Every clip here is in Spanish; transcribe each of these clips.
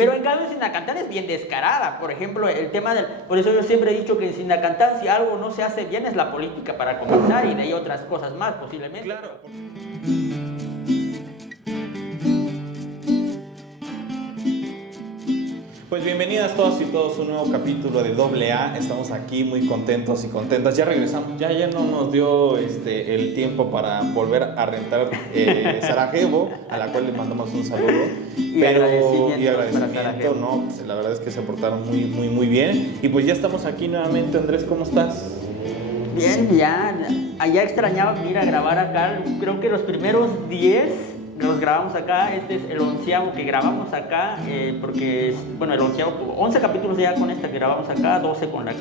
Pero en cambio Sinacantán es bien descarada. Por ejemplo, el tema del... Por eso yo siempre he dicho que en Sinacantán si algo no se hace bien es la política para comenzar y de ahí otras cosas más posiblemente. Claro. Pues bienvenidas todos y todos a un nuevo capítulo de AA. Estamos aquí muy contentos y contentas. Ya regresamos, ya no nos dio el tiempo para volver a rentar Sarajevo, a la cual le mandamos un saludo. Y agradecimiento, ¿no? Pues, la verdad es que se portaron muy bien. Y pues ya estamos aquí nuevamente. Andrés, ¿cómo estás? Bien, ya. Allá extrañaba venir a grabar acá. Creo que los primeros 10 los grabamos acá. Este es el 11º que grabamos acá, porque, bueno, el 11 capítulos ya con esta que grabamos acá, 12 con la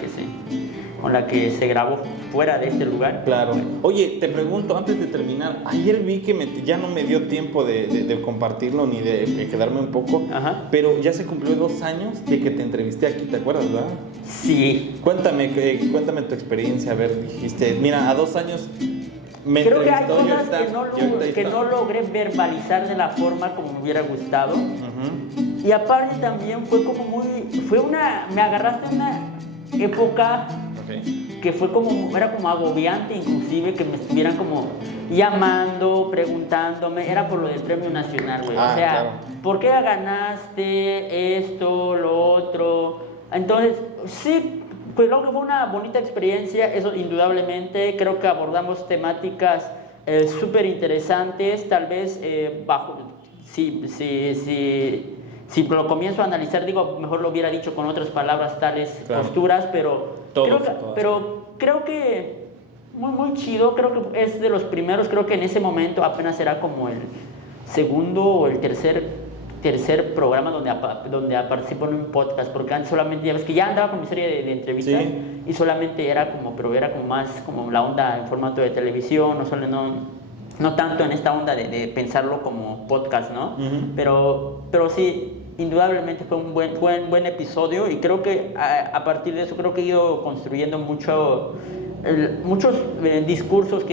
que se grabó fuera de este lugar. Claro. Oye, te pregunto, antes de terminar, ayer vi que ya no me dio tiempo de compartirlo ni de quedarme un poco. Ajá. Pero ya se cumplió 2 años de que te entrevisté aquí, ¿te acuerdas, verdad? Sí. Cuéntame tu experiencia. A ver, dijiste, mira, a 2 años me Creo que hay entrevistó cosas que no logré verbalizar de la forma como me hubiera gustado. Uh-huh. Y aparte también fue como me agarraste en una época que era como agobiante, inclusive que me estuvieran como llamando, preguntándome. Era por lo del premio nacional, güey. O sea, claro. ¿Por qué ganaste esto, lo otro? Entonces, sí, pues creo que fue una bonita experiencia, eso indudablemente. Creo que abordamos temáticas súper interesantes, tal vez si lo comienzo a analizar, mejor lo hubiera dicho con otras palabras, tales posturas, pero creo que muy chido. Creo que es de los primeros. Creo que en ese momento apenas era como el segundo o el tercer programa donde participo en un podcast, porque antes solamente, ya ves que ya andaba con mi serie de entrevistas, sí, y solamente era como más como la onda en formato de televisión, no tanto en esta onda de pensarlo como podcast, ¿no? Uh-huh. Pero sí, indudablemente fue un buen episodio, y creo que a partir de eso creo que he ido construyendo muchos discursos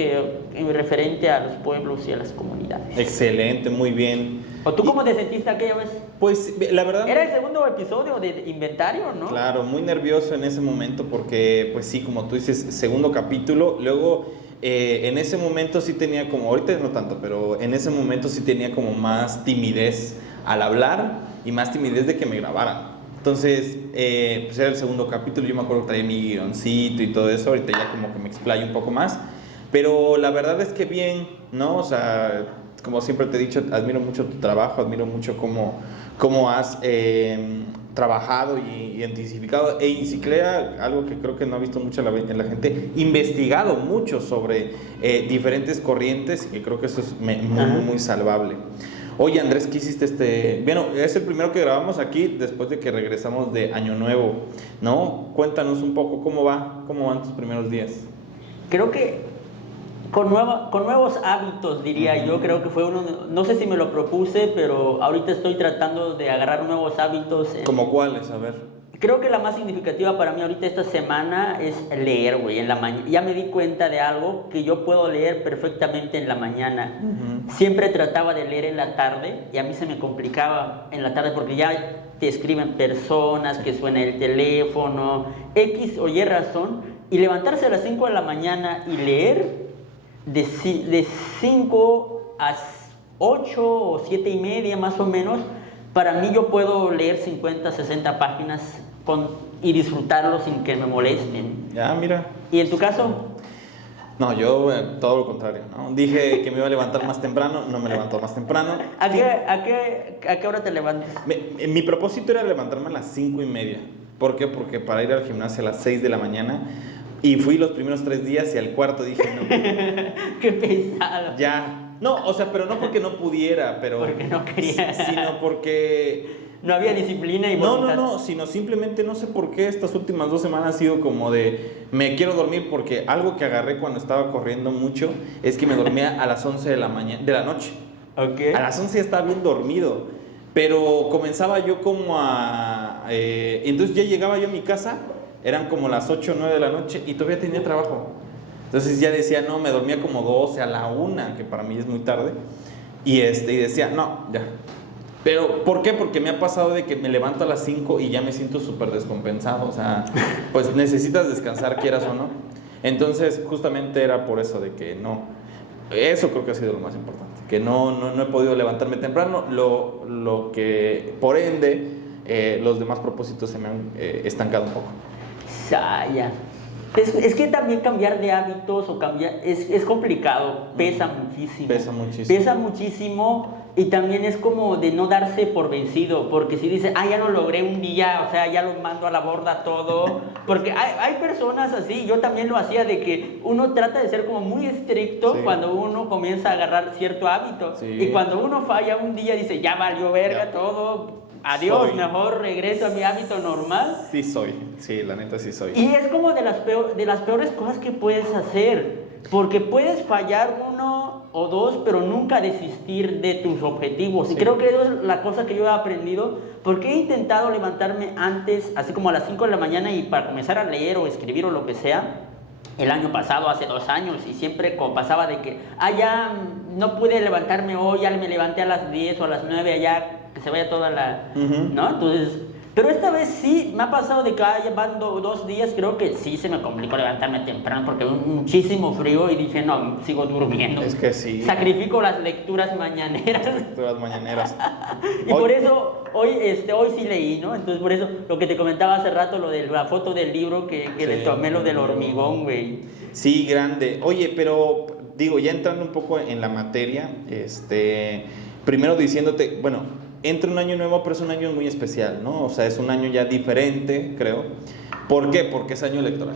referente a los pueblos y a las comunidades. Excelente, muy bien. ¿O tú cómo te sentiste aquella vez? Pues la verdad... Era el segundo episodio de Inventario, ¿no? Claro, muy nervioso en ese momento porque, pues sí, como tú dices, segundo capítulo. Luego, en ese momento sí tenía como, ahorita no tanto, pero en ese momento sí tenía como más timidez al hablar y más timidez de que me grabaran. Entonces, pues era el segundo capítulo. Yo me acuerdo que traía mi guioncito y todo eso. Ahorita ya como que me explayo un poco más. Pero la verdad es que bien, ¿no? O sea, como siempre te he dicho, admiro mucho tu trabajo, admiro mucho cómo has trabajado y identificado, e Enciclea, algo que creo que no ha visto mucho en la gente, investigado mucho sobre diferentes corrientes, y que creo que eso es muy salvable. Oye, Andrés, ¿qué hiciste Bueno, es el primero que grabamos aquí después de que regresamos de Año Nuevo, ¿no? Cuéntanos un poco cómo van tus primeros días. Creo que con nuevos hábitos, diría yo. Creo que fue no sé si me lo propuse, pero ahorita estoy tratando de agarrar nuevos hábitos. ¿Cómo cuáles? A ver. Creo que la más significativa para mí ahorita esta semana es leer, güey, en la mañana. Ya me di cuenta de algo, que yo puedo leer perfectamente en la mañana. Uh-huh. Siempre trataba de leer en la tarde y a mí se me complicaba en la tarde porque ya te escriben personas, que suena el teléfono, X o Y razón, y levantarse a las 5 de la mañana y leer de 5 a 8 o 7 y media más o menos. Para mí, yo puedo leer 50, 60 páginas y disfrutarlo sin que me molesten. Ya, mira. ¿Y en tu caso? No, yo todo lo contrario, ¿no? Dije que me iba a levantar más temprano, no me levanto más temprano. ¿A qué hora te levantas? Mi propósito era levantarme a las 5:30. ¿Por qué? Porque para ir al gimnasio a las 6 de la mañana. Y fui los primeros 3 días y al cuarto dije no. ¡Qué pesado! Ya. No, o sea, pero no porque no pudiera, pero... Porque no quería. Sino porque... No había disciplina y voluntad. No, sino simplemente no sé por qué estas últimas 2 semanas ha sido como de... Me quiero dormir, porque algo que agarré cuando estaba corriendo mucho es que me dormía a las 11 de la noche. Okay. A las 11 ya estaba bien dormido, pero comenzaba yo como entonces ya llegaba yo a mi casa, eran como las 8 o 9 de la noche y todavía tenía trabajo. Entonces ya decía, no, me dormía como 12 a la 1, que para mí es muy tarde. Y decía, no, ya. Pero, ¿por qué? Porque me ha pasado de que me levanto a las 5 y ya me siento súper descompensado. O sea, pues necesitas descansar, quieras o no. Entonces, justamente era por eso de que no. Eso creo que ha sido lo más importante. Que no he podido levantarme temprano. Lo que, por ende, los demás propósitos se me han estancado un poco. Ya. Es que también cambiar de hábitos o cambiar es complicado, pesa muchísimo. Pesa muchísimo y también es como de no darse por vencido, porque si dice, ya lo logré un día, o sea, ya lo mando a la borda todo, porque hay personas así, yo también lo hacía, de que uno trata de ser como muy estricto cuando uno comienza a agarrar cierto hábito, y cuando uno falla un día dice, ya valió verga todo. Adiós, mejor regreso a mi hábito normal. Sí, la neta sí soy. Y es como de las peores cosas que puedes hacer, porque puedes fallar uno o dos, pero nunca desistir de tus objetivos. Y creo que eso es la cosa que yo he aprendido, porque he intentado levantarme antes, así como a las 5 de la mañana, y para comenzar a leer o escribir o lo que sea, el año pasado, hace 2 años, y siempre como pasaba de que, ya no pude levantarme hoy, ya me levanté a las 10 o a las 9, allá que se vaya toda la... ¿no? Entonces, pero esta vez sí me ha pasado de que ya van 2 días, creo que sí se me complicó levantarme temprano porque hubo muchísimo frío y dije, no, sigo durmiendo. Es que sí. Sacrifico las lecturas mañaneras. Y por eso hoy sí leí, ¿no? Entonces por eso lo que te comentaba hace rato, lo de la foto del libro que le tomé, lo del hormigón, güey. Sí, grande. Oye, pero digo, ya entrando un poco en la materia, primero diciéndote, bueno, entra un año nuevo, pero es un año muy especial, ¿no? O sea, es un año ya diferente, creo. ¿Por qué? Porque es año electoral.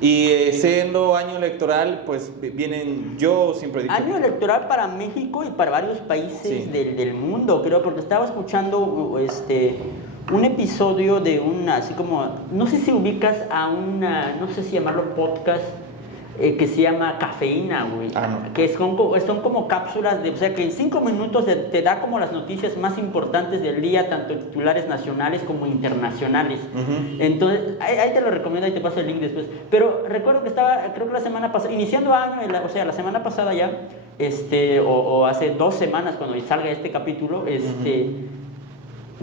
Y siendo año electoral, pues vienen, yo siempre he dicho... Año electoral para México y para varios países del mundo, creo, porque estaba escuchando un episodio de así como, no sé si ubicas a no sé si llamarlo podcast, que se llama Cafeína, güey. No. Que son como cápsulas o sea, que en 5 minutos te da como las noticias más importantes del día, tanto titulares nacionales como internacionales. Entonces, ahí te lo recomiendo, ahí te paso el link después. Pero recuerdo que creo que la semana pasada, iniciando año, o sea, la semana pasada ya, o hace 2 semanas cuando salga este capítulo,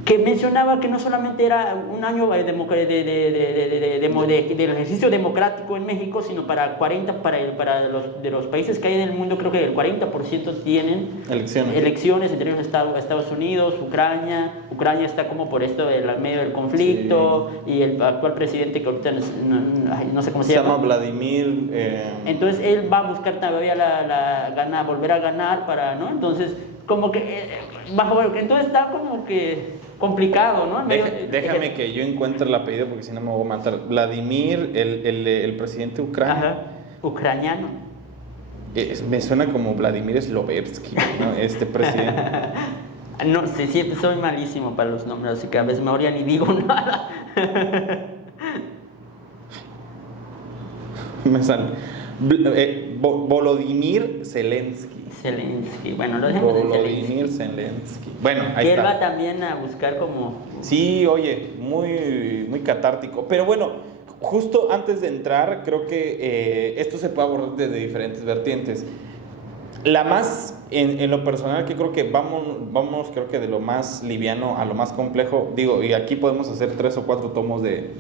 que mencionaba que no solamente era un año del ejercicio democrático en México, sino para los países que hay en el mundo, creo que el 40% tienen elecciones entre ellos Estados Unidos, Ucrania está como por esto del medio del conflicto, y el actual presidente que ahorita no sé cómo se llama Vladimir. Entonces él va a buscar todavía volver a ganar para, ¿no? Entonces como que entonces está como que complicado, ¿no? Déjame que yo encuentre el apellido porque si no me voy a matar. Vladimir, el presidente ucraniano. Ajá, ucraniano. Me suena como Vladimir Sloversky, ¿no? Presidente. No sé, sí, soy malísimo para los nombres, así que a veces mejor ya ni digo nada. Me sale. Volodymyr Zelensky. Bueno, lo dejamos de Volodymyr Zelensky. Bueno, ahí que está. Él va también a buscar como... Sí, oye, muy, muy catártico. Pero bueno, justo antes de entrar, creo que esto se puede abordar desde diferentes vertientes. La más, en lo personal, que creo que vamos creo que de lo más liviano a lo más complejo, digo, y aquí podemos hacer 3 o 4 tomos de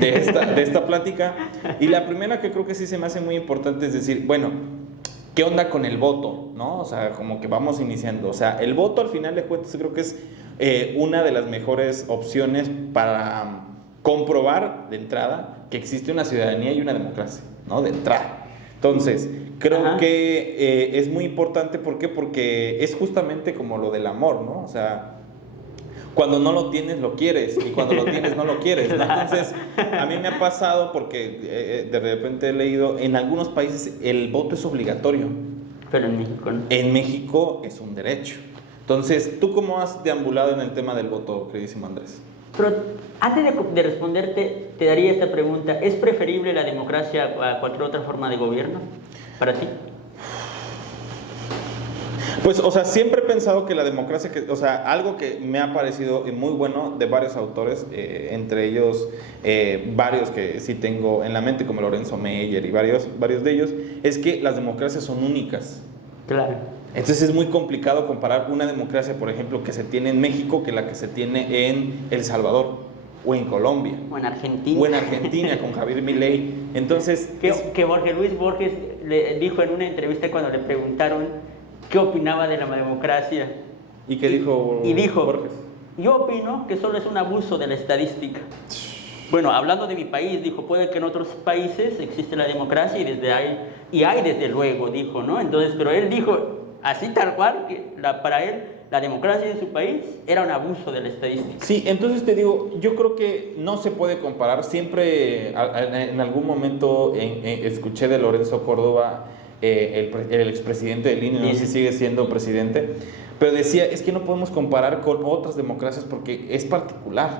esta plática. Y la primera que creo que sí se me hace muy importante es decir, bueno, ¿qué onda con el voto? ¿No? O sea, como que vamos iniciando. O sea, el voto al final de cuentas creo que es una de las mejores opciones para comprobar de entrada que existe una ciudadanía y una democracia, ¿no? De entrada. Entonces, creo que es muy importante. ¿Por qué? Porque es justamente como lo del amor, ¿no? O sea, cuando no lo tienes, lo quieres, y cuando lo tienes, no lo quieres, ¿no? Entonces, a mí me ha pasado porque de repente he leído, en algunos países el voto es obligatorio. Pero en México no. En México es un derecho. Entonces, ¿tú cómo has deambulado en el tema del voto, queridísimo Andrés? Pero antes de responderte, te daría esta pregunta. ¿Es preferible la democracia a cualquier otra forma de gobierno para ti? Pues, o sea, siempre he pensado que la democracia, o sea, algo que me ha parecido muy bueno de varios autores, entre ellos varios que sí tengo en la mente, como Lorenzo Meyer y varios de ellos, es que las democracias son únicas. Claro. Entonces es muy complicado comparar una democracia, por ejemplo, que se tiene en México que la que se tiene en El Salvador o en Colombia. O en Argentina. O en Argentina con Javier Milei. Entonces... Que Jorge Luis Borges le dijo en una entrevista cuando le preguntaron qué opinaba de la democracia. ¿Y qué dijo? Y dijo, Borges? Yo opino que solo es un abuso de la estadística. Bueno, hablando de mi país, dijo, puede que en otros países existe la democracia y hay desde luego, dijo, ¿no? Entonces, pero él dijo así tal cual, que para él la democracia en su país era un abuso de la estadística. Sí, entonces te digo, yo creo que no se puede comparar. Siempre, en algún momento, escuché de Lorenzo Córdoba, el expresidente del INE, no sé si sigue siendo presidente, pero decía, es que no podemos comparar con otras democracias porque es particular,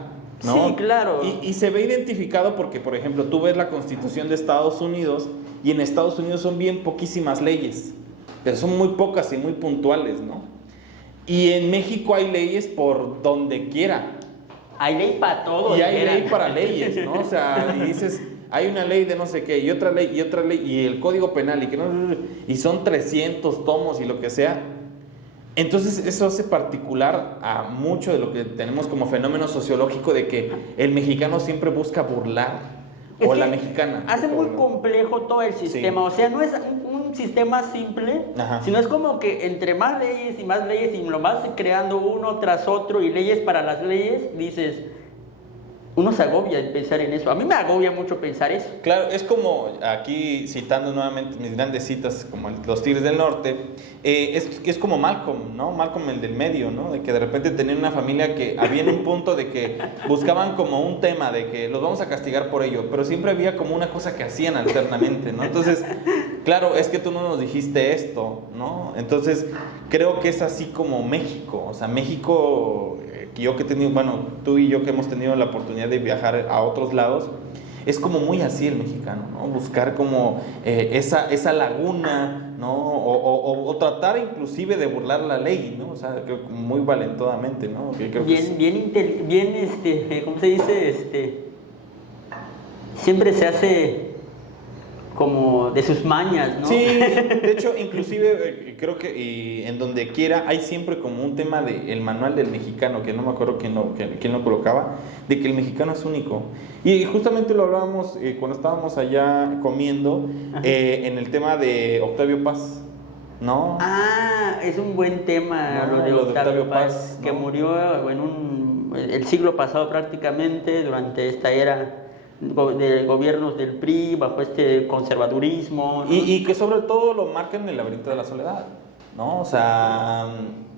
¿no? Sí, claro. Y se ve identificado porque, por ejemplo, tú ves la Constitución de Estados Unidos y en Estados Unidos son bien poquísimas leyes, pero son muy pocas y muy puntuales, ¿no? Y en México hay leyes por donde quiera. Hay ley para todo. Y hay ley para leyes, ¿no? O sea, y dices, hay una ley de no sé qué, y otra ley, y el Código Penal, y son 300 tomos y lo que sea. Entonces eso hace particular a mucho de lo que tenemos como fenómeno sociológico de que el mexicano siempre busca burlar, Es o que la mexicana. hace muy complejo todo el sistema, Sí. o sea, no es un sistema simple, Ajá. sino es como que entre más leyes y lo vas creando uno tras otro y leyes para las leyes, dices, uno se agobia de pensar en eso. A mí me agobia mucho pensar eso. Claro, es como aquí citando nuevamente mis grandes citas como los Tigres del Norte, es como Malcolm, ¿no? Malcolm el del medio, ¿no? De que de repente tenían una familia que había en un punto de que buscaban como un tema de que los vamos a castigar por ello, pero siempre había como una cosa que hacían alternamente, ¿no? Entonces, claro, es que tú no nos dijiste esto, ¿no? Entonces, creo que es así como México, o sea, México... yo que he tenido, bueno, tú y yo que hemos tenido la oportunidad de viajar a otros lados, es como muy así el mexicano, ¿no? Buscar como esa laguna, ¿no? O tratar inclusive de burlar la ley, ¿no? O sea, creo que muy valentodamente, ¿no? Que creo bien, ¿cómo se dice? Siempre se hace como de sus mañas, ¿no? Sí, de hecho, inclusive creo que en donde quiera hay siempre como un tema del manual del mexicano, que no me acuerdo quién lo colocaba, de que el mexicano es único. Y justamente lo hablábamos cuando estábamos allá comiendo, en el tema de Octavio Paz, ¿no? Ah, es un buen tema, No, lo de Octavio Paz, Paz, que ¿no? murió el siglo pasado prácticamente, durante esta era de gobiernos del PRI, bajo este conservadurismo, ¿no? Y que sobre todo lo marca en el laberinto de la soledad, ¿no? O sea,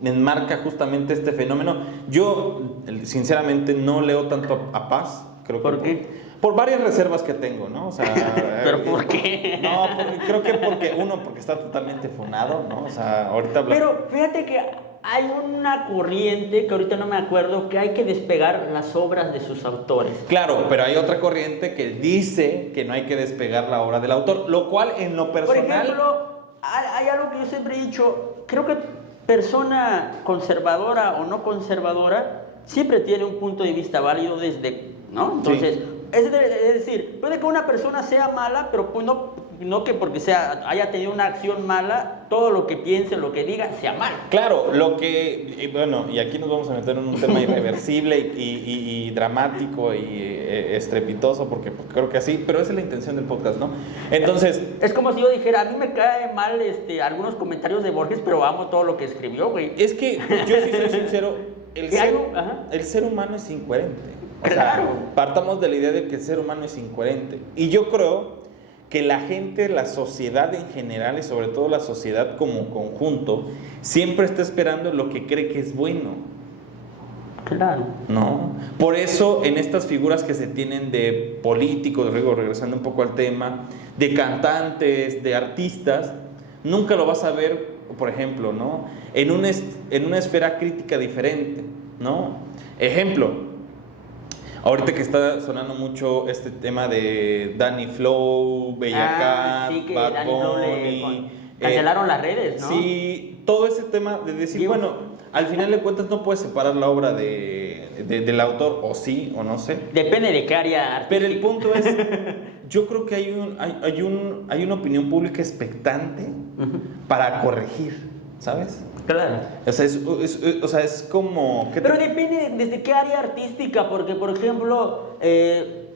enmarca justamente este fenómeno. Yo, sinceramente, no leo tanto a Paz. Creo ¿Por que qué? Por varias reservas que tengo, ¿no? O sea, ¿Pero por qué? No, creo que porque está totalmente funado, ¿no? O sea, ahorita Pero fíjate que hay una corriente, que ahorita no me acuerdo, que hay que despegar las obras de sus autores. Claro, pero hay otra corriente que dice que no hay que despegar la obra del autor, lo cual en lo personal... Por ejemplo, hay algo que yo siempre he dicho, creo que persona conservadora o no conservadora siempre tiene un punto de vista válido ¿no? Entonces, Sí. es decir, puede que una persona sea mala, pero pues no que porque haya tenido una acción mala, todo lo que piense, lo que diga, sea malo. Claro, bueno, y aquí nos vamos a meter en un tema irreversible y dramático y estrepitoso, porque creo que así, pero esa es la intención del podcast, ¿no? Entonces... Es como si yo dijera, a mí me cae mal algunos comentarios de Borges, pero amo todo lo que escribió, güey. Es que yo sí soy sincero, el ser humano es incoherente. O Claro. sea, partamos de la idea de que el ser humano es incoherente. Y yo creo que la gente, la sociedad en general y sobre todo la sociedad como conjunto, siempre está esperando lo que cree que es bueno. Claro. ¿No? Por eso en estas figuras que se tienen de políticos, regresando un poco al tema, de cantantes, de artistas, nunca lo vas a ver, por ejemplo, ¿no? En una esfera crítica diferente, ¿no? Ejemplo, ahorita que está sonando mucho este tema de Danny Flow, Bella Cat, sí, que Bad Danny Flow Bunny, cancelaron las redes, ¿no? Sí, todo ese tema de decir, Digo, bueno, al final de cuentas no puedes separar la obra del autor, o sí, o no sé. Depende de qué área artística. Pero el punto es, yo creo que hay una opinión pública expectante para corregir, ¿sabes? Claro. O sea, es como... Pero depende desde qué área artística, porque, por ejemplo,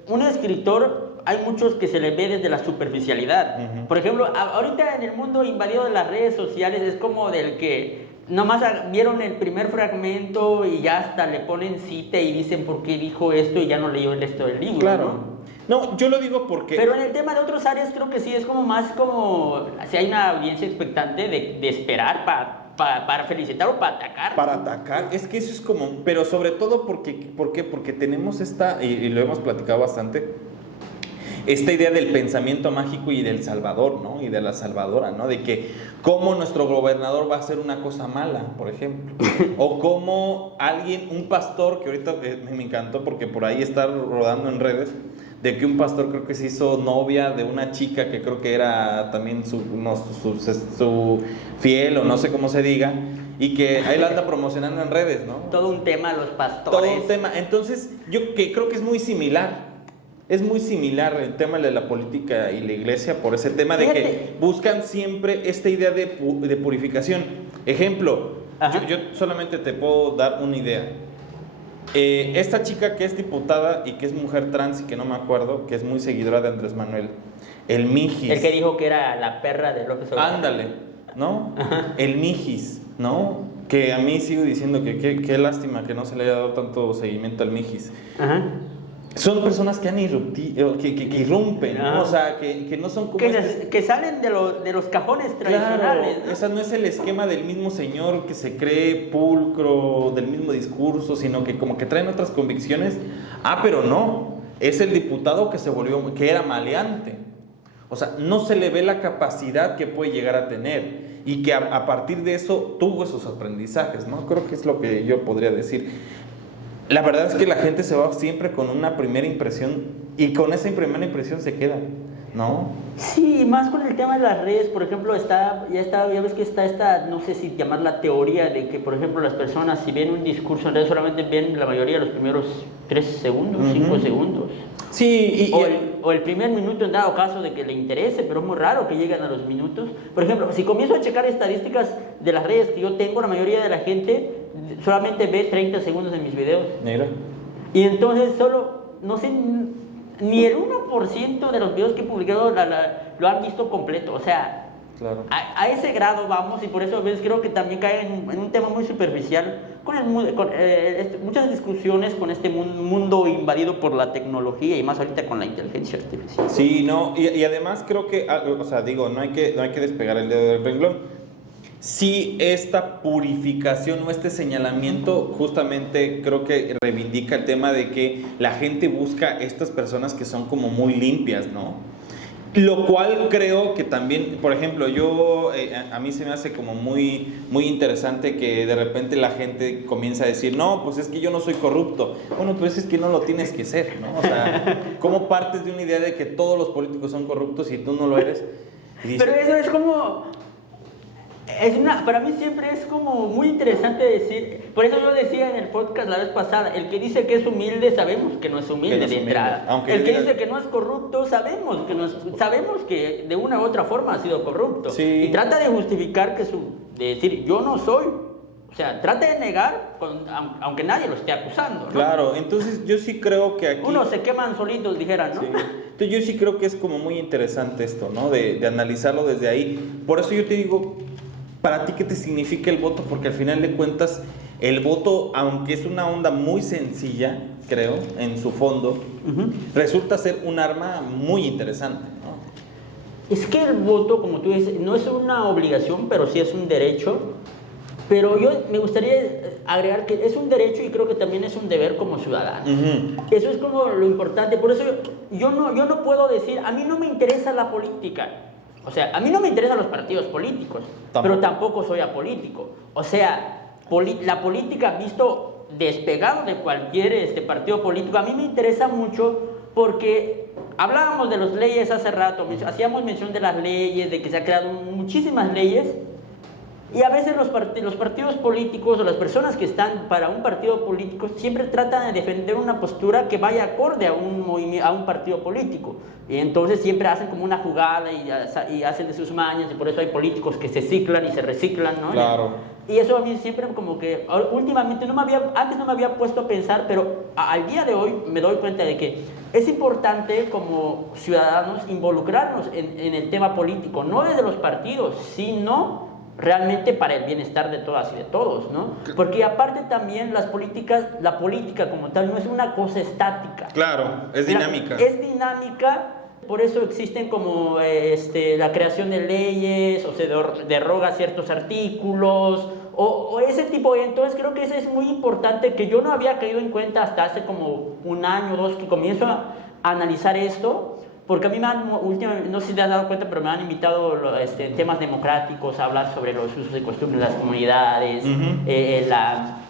un escritor, hay muchos que se le ve desde la superficialidad. Por ejemplo, ahorita en el mundo invadido de las redes sociales es como del que nomás vieron el primer fragmento y ya hasta le ponen cita y dicen por qué dijo esto y ya no leyó el resto del libro. Claro. No, yo lo digo porque... Pero en el tema de otras áreas creo que sí, es como más como... Si hay una audiencia expectante de esperar para felicitar o para atacar. Para atacar, es que eso es como... Pero sobre todo porque tenemos esta, y lo hemos platicado bastante, esta idea del pensamiento mágico y del salvador, ¿no? Y de la salvadora, ¿no? De que cómo nuestro gobernador va a hacer una cosa mala, por ejemplo. O cómo un pastor, que ahorita me encantó porque por ahí está rodando en redes, de que un pastor creo que se hizo novia de una chica que creo que era también su fiel o no sé cómo se diga, y que ahí la anda promocionando en redes, ¿no? Todo un tema los pastores. Todo un tema. Entonces, yo que creo que es muy similar. Es muy similar el tema de la política y la iglesia por ese tema de que buscan siempre esta idea de purificación. Ejemplo, yo solamente te puedo dar una idea. Esta chica que es diputada y que es mujer trans y que no me acuerdo, que es muy seguidora de Andrés Manuel, el Mijis. El que dijo que era la perra de López Obrador. Ándale, ¿no? El Mijis, ¿no? Que a mí sigo diciendo que qué lástima que no se le haya dado tanto seguimiento al Mijis. Son personas que han que irrumpen, ¿no? O sea, que no son como... Que salen de los cajones tradicionales. Claro, ¿no? Ese no es el esquema del mismo señor que se cree pulcro, del mismo discurso, sino que como que traen otras convicciones. Pero no, es el diputado que era maleante. O sea, no se le ve la capacidad que puede llegar a tener y que a partir de eso tuvo esos aprendizajes, ¿no? Creo que es lo que yo podría decir. La verdad es que la gente se va siempre con una primera impresión y con esa primera impresión se queda, ¿no? Sí, más con el tema de las redes, por ejemplo, ya ves que está esta, no sé si llamarla teoría de que, por ejemplo, las personas si ven un discurso en redes solamente ven la mayoría de los primeros 3 segundos, 5 segundos. Sí, o el primer minuto en dado caso de que le interese, pero es muy raro que lleguen a los minutos. Por ejemplo, si comienzo a checar estadísticas de las redes que yo tengo, la mayoría de la gente solamente ve 30 segundos de mis videos. Mira. Y entonces solo, no sé, ni el 1% de los videos que he publicado lo han visto completo. O sea, claro. a ese grado vamos, y por eso a veces creo que también cae en un tema muy superficial con muchas discusiones con este mundo invadido por la tecnología y más ahorita con la inteligencia artificial. Sí, no, y además creo que, o sea, digo, no hay que despegar el dedo del renglón. Sí, esta purificación o este señalamiento justamente creo que reivindica el tema de que la gente busca estas personas que son como muy limpias, ¿no? Lo cual creo que también, por ejemplo, a mí se me hace como muy, muy interesante que de repente la gente comienza a decir, no, pues es que yo no soy corrupto. Bueno, pues es que no lo tienes que ser, ¿no? O sea, ¿cómo partes de una idea de que todos los políticos son corruptos y tú no lo eres? Pero eso es como... para mí siempre es como muy interesante decir, por eso yo decía en el podcast la vez pasada, el que dice que es humilde sabemos que no es humilde de entrada. El que dice que no es corrupto sabemos que de una u otra forma ha sido corrupto. Sí. Y trata de justificar de decir yo no soy. O sea, trata de negar aunque nadie lo esté acusando, ¿no? Claro, entonces yo sí creo que aquí... Unos se queman solitos, dijeran, ¿no? Sí. Entonces yo sí creo que es como muy interesante esto, ¿no? De analizarlo desde ahí. Por eso yo te digo... ¿Para ti qué te significa el voto? Porque al final de cuentas, el voto, aunque es una onda muy sencilla, creo, en su fondo, resulta ser un arma muy interesante, ¿no? Es que el voto, como tú dices, no es una obligación, pero sí es un derecho. Pero yo me gustaría agregar que es un derecho y creo que también es un deber como ciudadanos. Eso es como lo importante. Por eso yo no puedo decir, a mí no me interesa la política. O sea, a mí no me interesan los partidos políticos, pero tampoco soy apolítico. O sea, la política visto despegado de cualquier partido político, a mí me interesa mucho porque hablábamos de las leyes hace rato, hacíamos mención de las leyes, de que se han creado muchísimas leyes, Y a veces los partidos políticos o las personas que están para un partido político siempre tratan de defender una postura que vaya acorde a un partido político. Y entonces siempre hacen como una jugada y hacen de sus mañas, y por eso hay políticos que se ciclan y se reciclan, ¿no? Claro. Y eso a mí siempre como que, últimamente antes no me había puesto a pensar, pero al día de hoy me doy cuenta de que es importante como ciudadanos involucrarnos en el tema político, no desde los partidos, sino realmente para el bienestar de todas y de todos, ¿no? Porque aparte también la política como tal no es una cosa estática. Claro, es dinámica. Es dinámica, por eso existen como la creación de leyes, o se deroga ciertos artículos, o ese tipo de... Entonces creo que eso es muy importante, que yo no había caído en cuenta hasta hace como un año o dos que comienzo a analizar esto. Porque a mí últimamente, no sé si te has dado cuenta, pero me han invitado en temas democráticos a hablar sobre los usos y costumbres de las comunidades.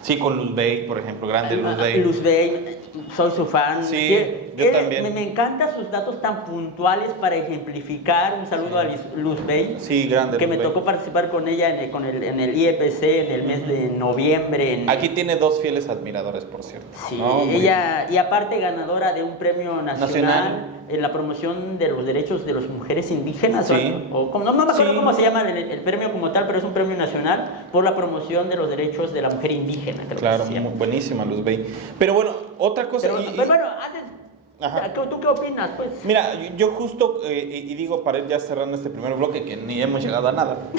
Sí, con Luz Bey, por ejemplo, grande Luz Bey. Luz Bey, soy su fan. Sí, yo también. Me encantan sus datos tan puntuales para ejemplificar. Un saludo a Luz Bey. Sí, grande que Luz me Bey. Tocó participar con ella en el IEPC en el mes de noviembre. Aquí tiene 2 fieles admiradores, por cierto. Sí, ella, y aparte ganadora de un premio nacional en la promoción de los derechos de las mujeres indígenas, sí. no me acuerdo cómo se llama el premio como tal, pero es un premio nacional por la promoción de los derechos de la mujer indígena. Claro, buenísima Luz Bey. Pero bueno, otra cosa... Pero bueno, antes, ¿tú qué opinas? Pues? Mira, yo justo, y digo para ir ya cerrando este primer bloque, que ni hemos llegado a nada.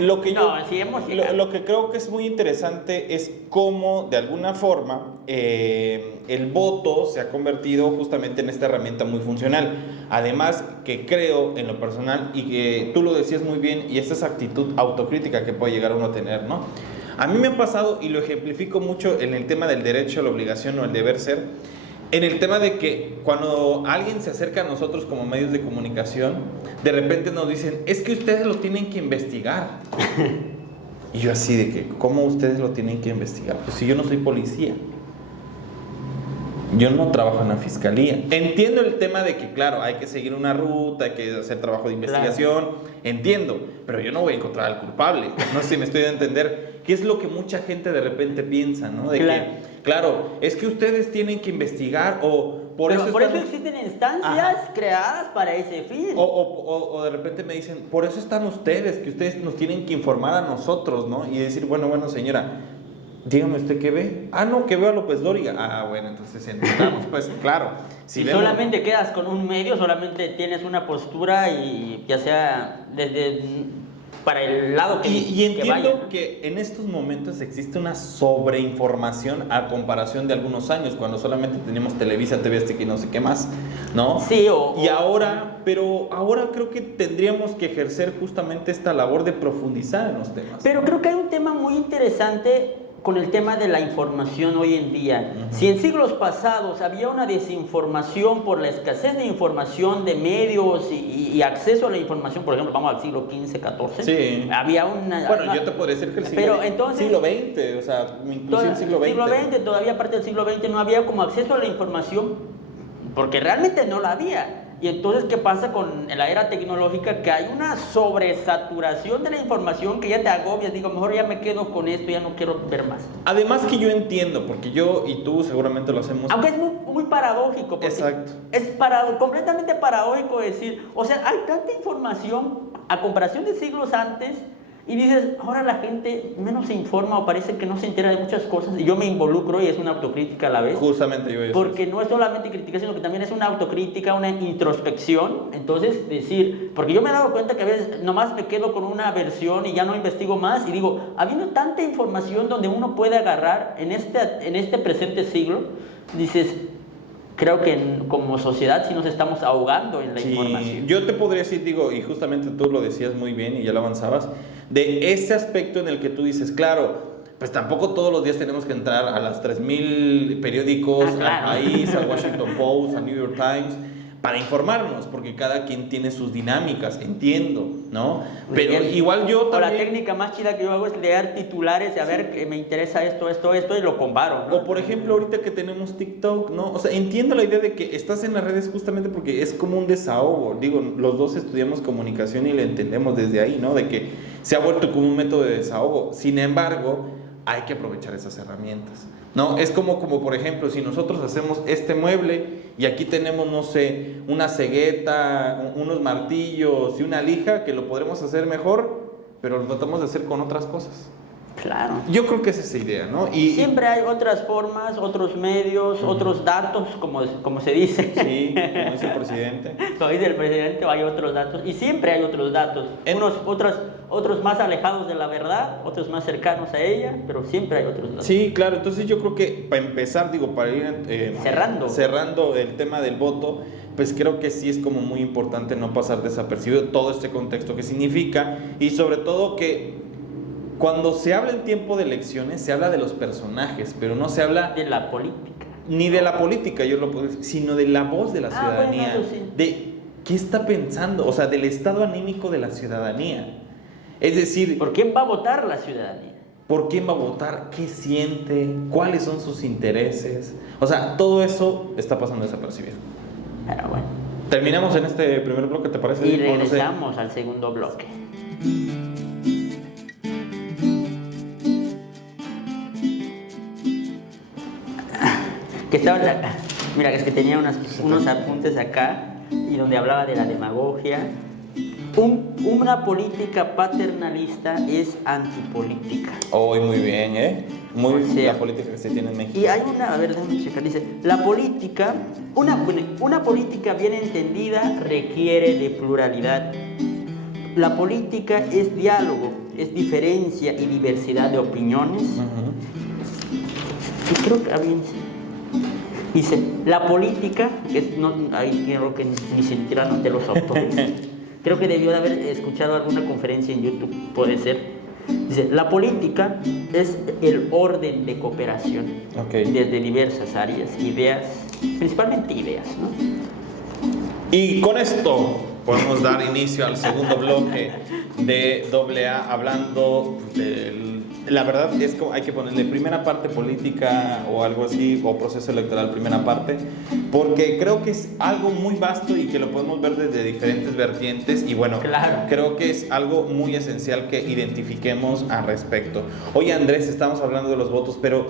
Lo que creo que es muy interesante es cómo, de alguna forma, el voto se ha convertido justamente en esta herramienta muy funcional. Además, que creo, en lo personal, y que tú lo decías muy bien, y esa es actitud autocrítica que puede llegar uno a tener, ¿no? A mí me ha pasado, y lo ejemplifico mucho en el tema del derecho, la obligación o el deber ser, en el tema de que cuando alguien se acerca a nosotros como medios de comunicación, de repente nos dicen, es que ustedes lo tienen que investigar. Y yo así de que, ¿cómo ustedes lo tienen que investigar? Pues si yo no soy policía. Yo no trabajo en la fiscalía. Entiendo el tema de que, claro, hay que seguir una ruta, hay que hacer trabajo de investigación. Claro. Entiendo, pero yo no voy a encontrar al culpable. No sé si me estoy dando a entender qué es lo que mucha gente de repente piensa, ¿no? De claro. Que, claro, es que ustedes tienen que investigar o... Por eso existen instancias creadas para ese fin. O de repente me dicen, por eso están ustedes, que ustedes nos tienen que informar a nosotros, ¿no? Y decir, bueno, señora... Dígame usted qué ve. No, que veo a López Dóriga. Bueno, entonces entendamos, pues claro. Si solamente quedas con un medio, solamente tienes una postura y ya sea para el lado que y entiendo vaya, ¿no? Que en estos momentos existe una sobreinformación a comparación de algunos años, cuando solamente teníamos Televisa, TV Azteca y no sé qué más, ¿no? Sí, pero ahora creo que tendríamos que ejercer justamente esta labor de profundizar en los temas. Pero creo que hay un tema muy interesante con el tema de la información hoy en día. Uh-huh. Si en siglos pasados había una desinformación por la escasez de información de medios y acceso a la información, por ejemplo, vamos al siglo XV, XIV, sí. Había una... Bueno, yo te podría decir que el siglo XX, o sea, inclusive el siglo XX. El siglo XX, todavía parte del siglo XX, no había como acceso a la información, porque realmente no la había. Y entonces, ¿qué pasa con la era tecnológica? Que hay una sobresaturación de la información que ya te agobias. Digo, mejor ya me quedo con esto, ya no quiero ver más. Además que yo entiendo, porque yo y tú seguramente lo hacemos. Aunque es muy paradójico. Exacto. Es completamente paradójico decir, o sea, hay tanta información a comparación de siglos antes. Y dices, ahora la gente menos se informa o parece que no se entera de muchas cosas. Y yo me involucro y es una autocrítica a la vez. Justamente yo eso. Porque no es solamente crítica, sino que también es una autocrítica, una introspección. Entonces, decir, porque yo me he dado cuenta que a veces nomás me quedo con una versión y ya no investigo más. Y digo, habiendo tanta información donde uno puede agarrar en este presente siglo, dices... Creo que como sociedad sí nos estamos ahogando en la información. Yo te podría decir, y justamente tú lo decías muy bien y ya lo avanzabas, de ese aspecto en el que tú dices, claro, pues tampoco todos los días tenemos que entrar a las 3,000 periódicos, claro. al País, al Washington Post, al New York Times, para informarnos, porque cada quien tiene sus dinámicas, entiendo, ¿no? Pero Bien. igual yo también... O la técnica más chida que yo hago es leer titulares y a ver que me interesa esto, y lo comparo, ¿no? O por ejemplo, ahorita que tenemos TikTok, ¿no? O sea, entiendo la idea de que estás en las redes justamente porque es como un desahogo. Digo, los dos estudiamos comunicación y lo entendemos desde ahí, ¿no? De que se ha vuelto como un método de desahogo. Sin embargo, hay que aprovechar esas herramientas, ¿no? Es como por ejemplo, si nosotros hacemos este mueble y aquí tenemos, no sé, una cegueta, unos martillos y una lija, que lo podremos hacer mejor, pero lo tratamos de hacer con otras cosas. Claro. Yo creo que es esa idea, ¿no? Siempre hay otras formas, otros medios, otros datos, como se dice. Sí, como dice el presidente. Como dice el presidente, hay otros datos. Y siempre hay otros datos. Otros más alejados de la verdad, otros más cercanos a ella, pero siempre hay otros datos. Sí, claro. Entonces yo creo que para empezar, para ir cerrando el tema del voto, pues creo que sí es como muy importante no pasar desapercibido todo este contexto que significa, y sobre todo que cuando se habla en tiempo de elecciones se habla de los personajes, pero no se habla de la política. Ni de la política, yo lo puedo decir, sino de la voz de la ciudadanía, bueno, sí. De qué está pensando, o sea, del estado anímico de la ciudadanía. Es decir, ¿por quién va a votar la ciudadanía? ¿Por quién va a votar? ¿Qué siente? ¿Cuáles son sus intereses? O sea, todo eso está pasando desapercibido. Pero bueno. Terminamos en este primer bloque, ¿te parece? Y regresamos al segundo bloque. Que estaba, mira, es que tenía unos apuntes acá y donde hablaba de la demagogia. Una política paternalista es antipolítica. Muy bien, ¿eh? La política que se tiene en México. Y hay a ver, déjame checar, dice, la política, una política bien entendida requiere de pluralidad. La política es diálogo, es diferencia y diversidad de opiniones. Y creo que dice, la política, ahí creo que ni siquiera noté los autores. Creo que debió de haber escuchado alguna conferencia en YouTube, puede ser. Dice, la política es el orden de cooperación desde diversas áreas, ideas, principalmente ideas, ¿no? Y con esto podemos dar inicio al segundo bloque de AA, hablando la verdad es que hay que ponerle primera parte política o algo así, o proceso electoral primera parte, porque creo que es algo muy vasto y que lo podemos ver desde diferentes vertientes, y bueno, claro, creo que es algo muy esencial que identifiquemos al respecto. Oye, Andrés, estamos hablando de los votos, pero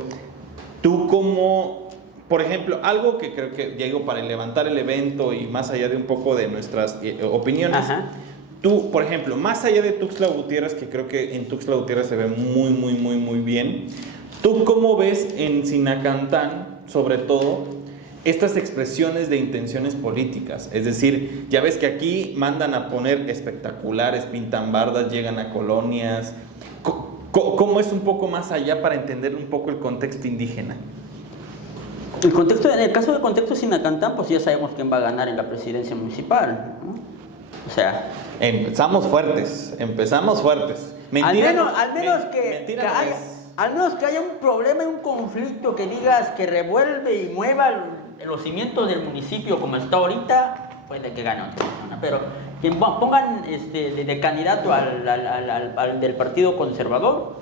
tú como, por ejemplo, algo que creo que Diego, para levantar el evento y más allá de un poco de nuestras opiniones, ajá, tú, por ejemplo, más allá de Tuxtla Gutiérrez, que creo que en Tuxtla Gutiérrez se ve muy bien, ¿tú cómo ves en Sinacantán, sobre todo, estas expresiones de intenciones políticas? Es decir, ya ves que aquí mandan a poner espectaculares, pintan bardas, llegan a colonias. ¿Cómo es un poco más allá para entender un poco el contexto indígena? En el caso del contexto Sinacantán, pues ya sabemos quién va a ganar en la presidencia municipal, ¿no? O sea, empezamos fuertes. Mentira, al menos que haya un problema, un conflicto que digas que revuelve y mueva los cimientos del municipio como está ahorita, puede que gane otra persona. Pero quien pongan de candidato al del Partido Conservador,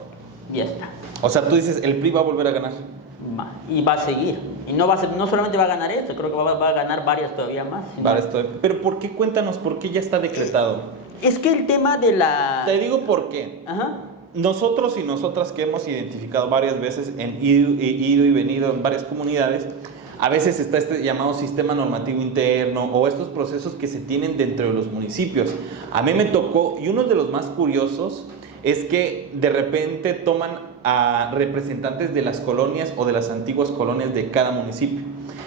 ya está. O sea, tú dices, el PRI va a volver a ganar. Y va a seguir. Y no solamente va a ganar esto, creo que va a ganar varias todavía más. Pero ¿por qué? Cuéntanos, ¿por qué ya está decretado? Es que el tema de la... Te digo por qué. Ajá. Nosotros y nosotras que hemos identificado varias veces, ido y venido en varias comunidades, a veces está este llamado sistema normativo interno o estos procesos que se tienen dentro de los municipios. A mí me tocó, y uno de los más curiosos es que de repente toman a representantes de las colonias o de las antiguas colonias de cada municipio.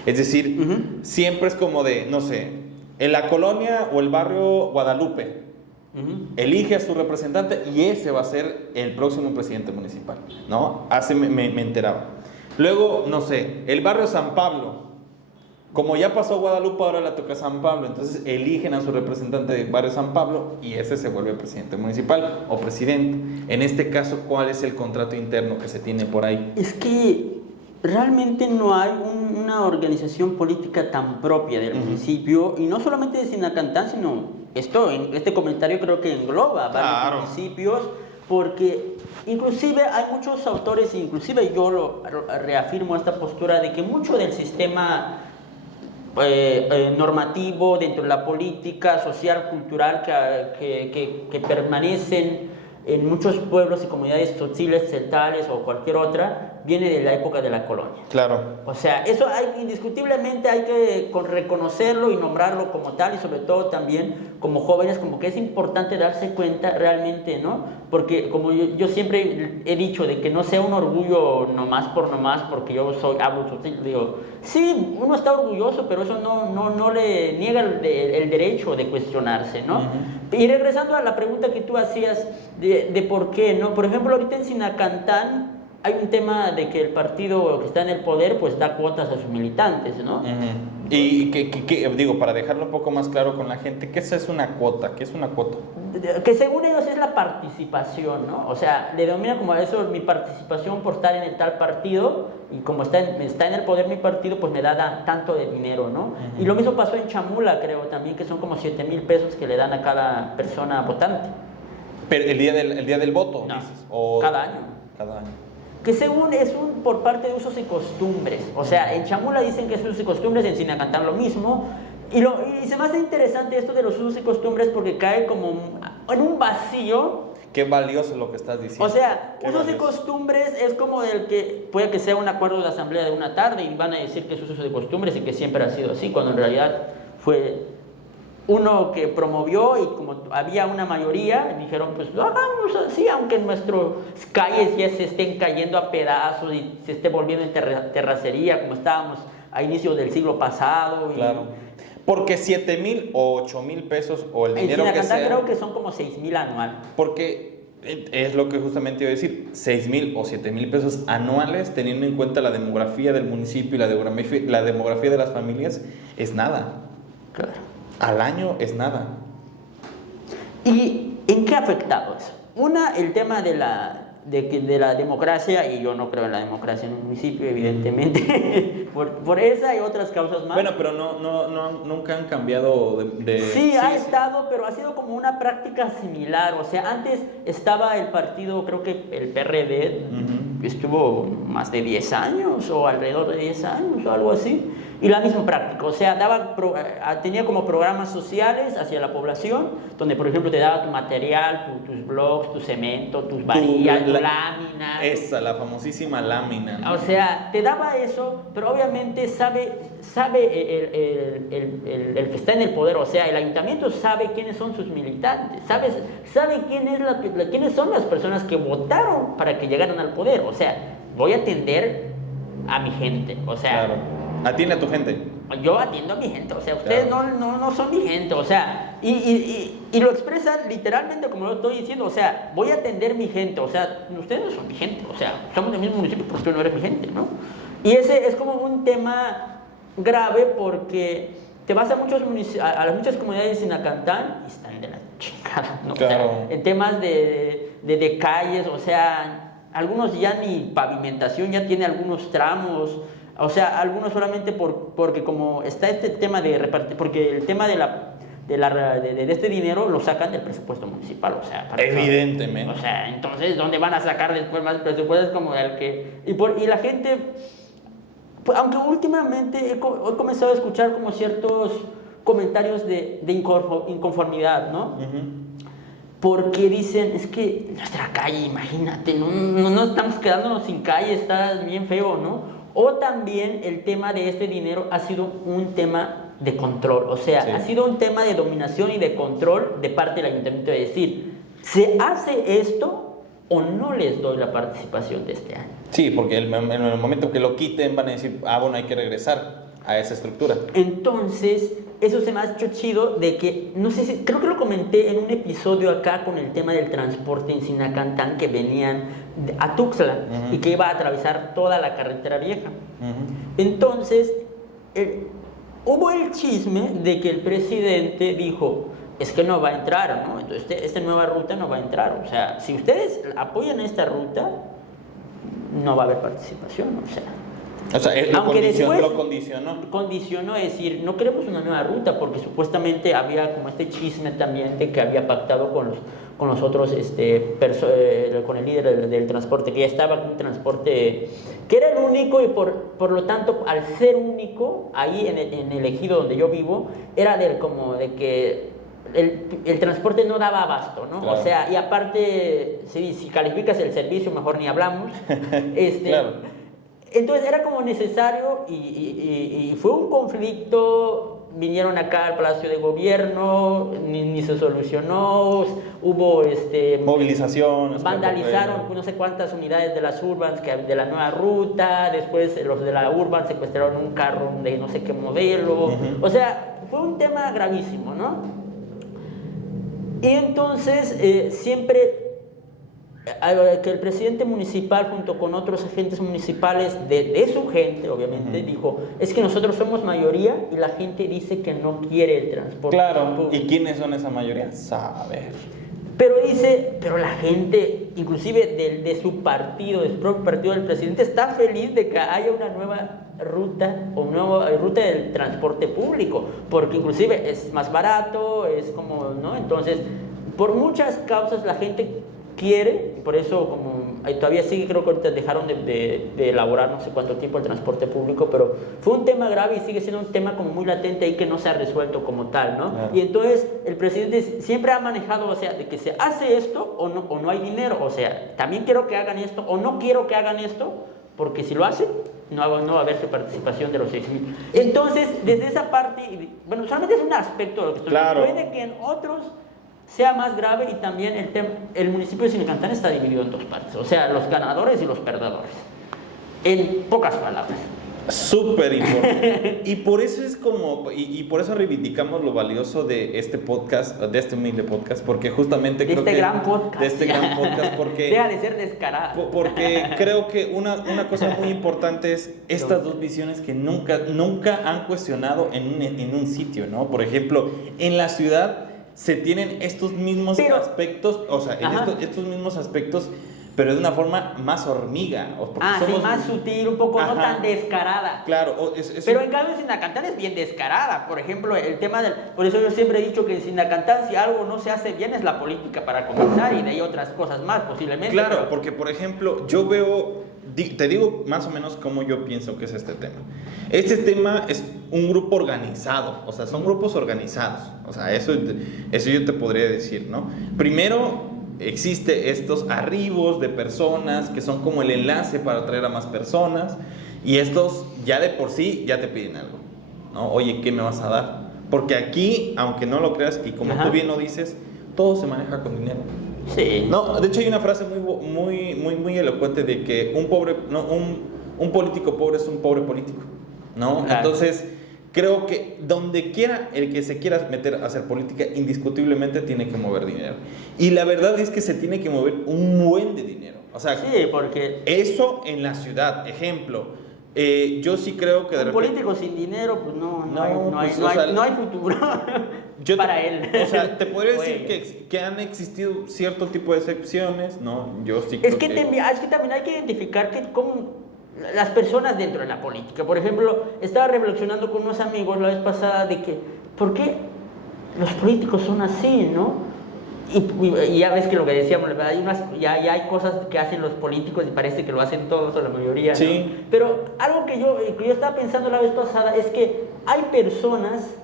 Es decir, siempre es como de, no sé, en la colonia o el barrio Guadalupe, elige a su representante y ese va a ser el próximo presidente municipal, ¿no? Así me enteraba. Luego, no sé, el barrio San Pablo, como ya pasó Guadalupe, ahora le toca San Pablo, entonces eligen a su representante del barrio San Pablo y ese se vuelve presidente municipal o presidente. En este caso, ¿cuál es el contrato interno que se tiene por ahí? Es que realmente no hay una organización política tan propia del municipio, y no solamente de Sinacantán, sino este comentario creo que engloba varios municipios, porque inclusive hay muchos autores, inclusive yo lo reafirmo esta postura de que mucho del sistema normativo dentro de la política social, cultural que permanecen en muchos pueblos y comunidades tzotziles, celtales o cualquier otra, viene de la época de la colonia. Claro. O sea, eso indiscutiblemente hay que reconocerlo y nombrarlo como tal, y sobre todo también como jóvenes, como que es importante darse cuenta realmente, ¿no? Porque como yo siempre he dicho, de que no sea un orgullo nomás, porque yo hablo tzotzil, digo, sí, uno está orgulloso, pero eso no le niega el derecho de cuestionarse, ¿no? Y regresando a la pregunta que tú hacías de por qué, ¿no? Por ejemplo, ahorita en Sinacantán hay un tema de que el partido que está en el poder pues da cuotas a sus militantes, ¿no? Y digo, para dejarlo un poco más claro con la gente, ¿qué es una cuota? ¿Qué es una cuota? Que según ellos es la participación, ¿no? O sea, le denominan como eso mi participación por estar en el tal partido, y como está en el poder mi partido, pues me da tanto de dinero, ¿no? Y lo mismo pasó en Chamula, creo también, que son como 7,000 pesos que le dan a cada persona votante. ¿Pero el día del voto, no, dices? Cada año. Cada año. Que según es por parte de usos y costumbres. O sea, en Chamula dicen que es usos y costumbres, en Sinacantán lo mismo. Y se me hace interesante esto de los usos y costumbres porque cae como en un vacío. Qué valioso lo que estás diciendo. O sea, usos y costumbres es como del que puede que sea un acuerdo de asamblea de una tarde y van a decir que es usos y costumbres y que siempre ha sido así, cuando en realidad fue uno que promovió, y como había una mayoría, dijeron, pues lo hagamos así, aunque nuestras calles ya se estén cayendo a pedazos y se esté volviendo en terracería, como estábamos a inicios del siglo pasado. Claro. Porque 7,000 o 8,000 pesos o el dinero que sea. Creo que son como 6,000 anual. Porque es lo que justamente iba a decir, 6,000 o 7,000 pesos anuales, teniendo en cuenta la demografía del municipio y la demografía de las familias, es nada. Claro. Al año es nada. ¿Y en qué ha afectado eso? El tema de la democracia, y yo no creo en la democracia en un municipio, evidentemente, por esa y otras causas más. Bueno, pero nunca han cambiado de... Sí, ha estado, pero ha sido como una práctica similar. O sea, antes estaba el partido, creo que el PRD, estuvo más de 10 años o alrededor de 10 años o algo así. Y la misma práctica, o sea, tenía como programas sociales hacia la población, donde por ejemplo te daba tu material, tus blogs, tu cemento, tus varillas, tu lámina. Esa, la famosísima lámina, ¿no? O sea, te daba eso, pero obviamente sabe el que está en el poder, o sea, el ayuntamiento sabe quiénes son sus militantes, sabe quiénes son las personas que votaron para que llegaran al poder. O sea, voy a atender a mi gente, o sea... Claro. Atiende a tu gente. Yo atiendo a mi gente, o sea, ustedes no son mi gente, o sea, y lo expresan literalmente como lo estoy diciendo, o sea, voy a atender mi gente, o sea, ustedes no son mi gente, o sea, somos del mismo municipio, pero tú no eres mi gente, ¿no? Y ese es como un tema grave porque te vas a las muchas comunidades de Sinacantán y están de la chingada, ¿no? Claro. O sea, en temas de calles, o sea, algunos ya ni pavimentación, ya tiene algunos tramos. O sea, algunos solamente porque como está este tema de repartir, porque el tema de este dinero lo sacan del presupuesto municipal, o sea, evidentemente. O sea, entonces, ¿dónde van a sacar después más presupuestos? Es como el que... Y la gente, pues, aunque últimamente he comenzado a escuchar como ciertos comentarios de inconformidad, ¿no? Porque dicen, es que nuestra calle, imagínate, no estamos quedándonos sin calle, está bien feo, ¿no? O también el tema de este dinero ha sido un tema de control, o sea, ha sido un tema de dominación y de control de parte del ayuntamiento, de decir, ¿se hace esto o no les doy la participación de este año? Sí, porque en el momento que lo quiten van a decir, bueno, hay que regresar a esa estructura. Entonces, eso se me ha hecho chido de que, no sé si, creo que lo comenté en un episodio acá con el tema del transporte en Sinacantán, que venían a Tuxtla y que iba a atravesar toda la carretera vieja. Entonces, hubo el chisme de que el presidente dijo, es que no va a entrar, ¿no? Entonces, esta nueva ruta no va a entrar. O sea, si ustedes apoyan esta ruta, no va a haber participación, o sea. O sea, aunque después lo condicionó. Condicionó, es decir, no queremos una nueva ruta, porque supuestamente había como este chisme también de que había pactado con los otros, con el líder del transporte, que ya estaba con un transporte que era el único, y por lo tanto, al ser único, ahí en el ejido donde yo vivo, era como de que el transporte no daba abasto, ¿no? Claro. O sea, y aparte, si calificas el servicio, mejor ni hablamos. Claro. Entonces era como necesario, y fue un conflicto. Vinieron acá al Palacio de Gobierno, ni se solucionó, hubo movilizaciones, vandalizaron no sé cuántas unidades de las Urbans, de la nueva ruta. Después los de la Urban secuestraron un carro de no sé qué modelo. O sea, fue un tema gravísimo, ¿no? Y entonces siempre que el presidente municipal, junto con otros agentes municipales de su gente, obviamente, dijo, es que nosotros somos mayoría y la gente dice que no quiere el transporte público. ¿Y quiénes son esa mayoría? Saber. Pero la gente, inclusive de su partido, de su propio partido del presidente, está feliz de que haya una nueva ruta o nueva ruta del transporte público, porque inclusive es más barato, es como, ¿no? Entonces, por muchas causas la gente quiere, por eso como todavía sigue, creo que ahorita dejaron de elaborar no sé cuánto tiempo el transporte público, pero fue un tema grave y sigue siendo un tema como muy latente ahí que no se ha resuelto como tal, ¿no? Claro. Y entonces el presidente siempre ha manejado, o sea, de que se hace esto o no hay dinero, o sea, también quiero que hagan esto o no quiero que hagan esto, porque si lo hacen, no va a haber su participación de los 6,000. Entonces, desde esa parte, bueno, solamente es un aspecto de lo que estoy Claro. Puede que en otros sea más grave, y también el municipio de Sinacantán está dividido en dos partes, o sea, los ganadores y los perdedores, en pocas palabras. Súper importante. Y por eso es y por eso reivindicamos lo valioso de este podcast, de este humilde podcast, porque justamente de creo este que... gran podcast. De este gran podcast, porque... Deja de ser descarado. Porque creo que una cosa muy importante es estas dos visiones que nunca han cuestionado en un sitio, ¿no? Por ejemplo, en la ciudad se tienen estos mismos aspectos, o sea, estos mismos aspectos, pero de una forma más hormiga. Sí, más sutil, un poco no tan descarada. Claro. Pero en cambio Sinacantán es bien descarada. Por ejemplo, el tema por eso yo siempre he dicho que en Sinacantán, si algo no se hace bien, es la política para comenzar, y de ahí otras cosas más posiblemente. Claro, porque por ejemplo, yo veo, te digo más o menos cómo yo pienso que es este tema. Este tema es un grupo organizado, o sea, son grupos organizados. O sea, eso yo te podría decir, ¿no? Primero, existe estos arribos de personas que son como el enlace para atraer a más personas, y estos ya de por sí ya te piden algo, ¿no? Oye, ¿qué me vas a dar? Porque aquí, aunque no lo creas, y como tú bien lo dices, todo se maneja con dinero. Sí. No, de hecho hay una frase muy elocuente de que un político pobre es un pobre político, ¿no? Claro. Entonces, creo que donde quiera el que se quiera meter a hacer política, indiscutiblemente tiene que mover dinero. Y la verdad es que se tiene que mover un buen de dinero. O sea, sí, porque eso en la ciudad, ejemplo, yo sí creo que de repente... político sin dinero, pues no hay futuro para él. O sea, te podría decir que han existido cierto tipo de excepciones, ¿no? Yo sí creo es que también hay que identificar cómo las personas dentro de la política. Por ejemplo, estaba reflexionando con unos amigos la vez pasada de que, ¿por qué los políticos son así, no? Y ya ves que lo que decíamos, ya hay cosas que hacen los políticos y parece que lo hacen todos o la mayoría, ¿no? Sí. Pero algo que yo estaba pensando la vez pasada es que hay personas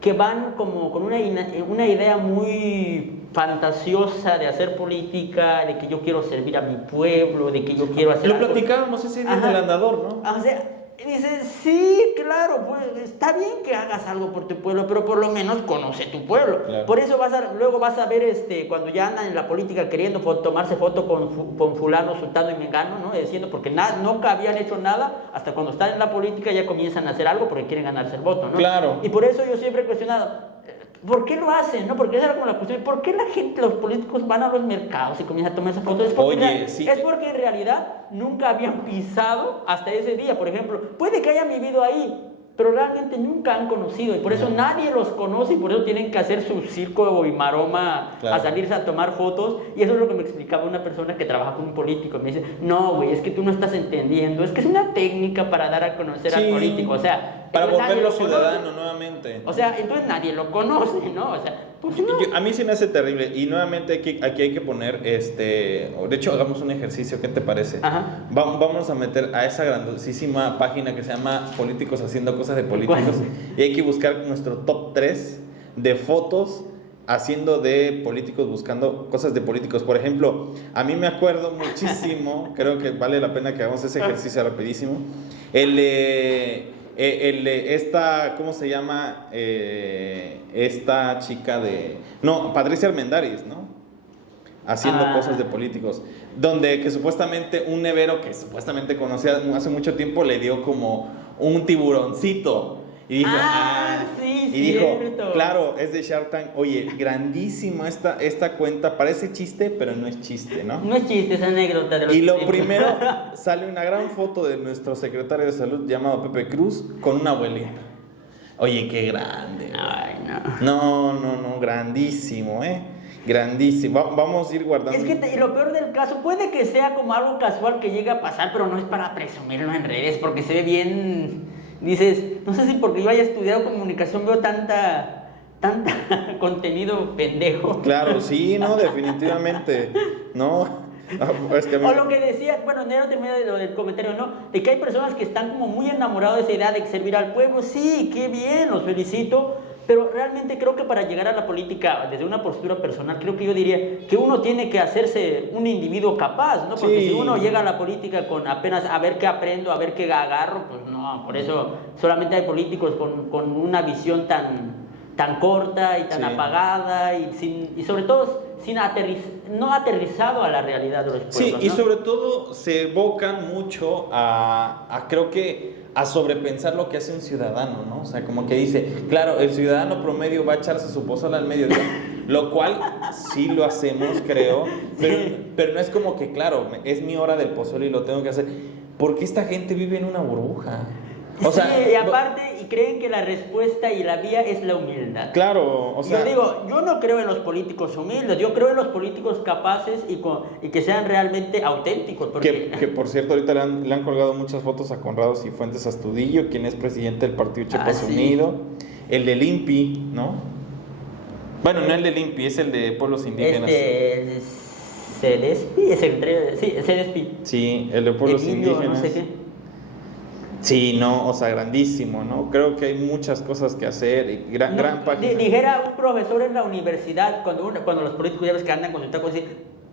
que van como con una idea muy fantasiosa de hacer política, de que yo quiero servir a mi pueblo, de que yo quiero hacer Lo platicábamos ese día del andador, ¿no? O sea, dices, sí, claro, pues está bien que hagas algo por tu pueblo, pero por lo menos conoce tu pueblo. Claro. Por eso luego vas a ver cuando ya andan en la política queriendo tomarse foto con fulano, sultano y mengano, ¿no? Diciendo, porque nunca habían hecho nada, hasta cuando están en la política ya comienzan a hacer algo porque quieren ganarse el voto, ¿no? Claro. Y por eso yo siempre he cuestionado, ¿por qué lo hacen? ¿No? Porque esa era como la cuestión. ¿Por qué los políticos van a los mercados y comienzan a tomar esas fotos? Es porque en realidad nunca habían pisado hasta ese día. Por ejemplo, puede que hayan vivido ahí, pero realmente nunca han conocido y por eso nadie los conoce y por eso tienen que hacer su circo y maroma a salirse a tomar fotos. Y eso es lo que me explicaba una persona que trabaja con un político. Me dice, no, güey, es que tú no estás entendiendo, es que es una técnica para dar a conocer al político, o sea, para volverlo ciudadano nuevamente. O sea, entonces nadie lo conoce, ¿no? O sea, pues no. A mí se me hace terrible y nuevamente aquí hay que poner, de hecho hagamos un ejercicio, ¿qué te parece? Ajá. Vamos a meter a esa grandísima página que se llama Políticos haciendo cosas de políticos y hay que buscar nuestro top 3 de fotos haciendo de políticos, buscando cosas de políticos. Por ejemplo, a mí me acuerdo muchísimo, creo que vale la pena que hagamos ese ejercicio rapidísimo, esta, ¿cómo se llama? Esta chica Patricia Armendáriz, ¿no? Haciendo cosas de políticos. Que supuestamente un nevero que supuestamente conocía hace mucho tiempo le dio como un tiburoncito. Y dijo, sí, y dijo, cierto. Claro, es de Shark Tank. Oye, grandísima esta cuenta. Parece chiste, pero no es chiste, ¿no? No es chiste, es anécdota de los Y lo primero, sale una gran foto de nuestro secretario de salud llamado Pepe Cruz con una abuelita. Oye, qué grande. Ay, No, grandísimo, grandísimo. Vamos a ir guardando. Es que y lo peor del caso, puede que sea como algo casual que llega a pasar, pero no es para presumirlo en redes, porque se ve bien. Dices, no sé si porque yo haya estudiado comunicación veo tanta contenido pendejo. Claro, sí, no, definitivamente. No. Es que o lo que decía, bueno, no terminé de lo del comentario, ¿no? De que hay personas que están como muy enamorados de esa idea de servir al pueblo. Sí, qué bien, los felicito. Pero realmente creo que para llegar a la política desde una postura personal, creo que yo diría que uno tiene que hacerse un individuo capaz, ¿no? Porque si uno llega a la política con apenas a ver qué aprendo, a ver qué agarro, pues no, por eso solamente hay políticos con una visión tan corta y tan apagada y sobre todo no aterrizado a la realidad de los pueblos. Sí, y sobre todo se evocan mucho creo que a sobrepensar lo que hace un ciudadano, ¿no? O sea, como que dice, claro, el ciudadano promedio va a echarse su pozole al mediodía, lo cual sí lo hacemos, creo, pero no es como que, claro, es mi hora del pozole y lo tengo que hacer, porque esta gente vive en una burbuja. O sea, sí, y aparte, y creen que la respuesta y la vía es la humildad. Claro, o sea... Yo digo, yo no creo en los políticos humildes, yo creo en los políticos capaces y que sean realmente auténticos. Porque... Que por cierto, ahorita le han colgado muchas fotos a Conrado Cifuentes Astudillo, quien es presidente del Partido Chiapas Unido, el del INPI, ¿no? Bueno, no el del INPI, es el de Pueblos Indígenas. CEDESPI, CEDESPI. Sí, el de Pueblos Indígenas. No sé qué. Sí, no, o sea, grandísimo, ¿no? Creo que hay muchas cosas que hacer y gran página. Dijera un profesor en la universidad, cuando los políticos ya ves que andan con su taco así,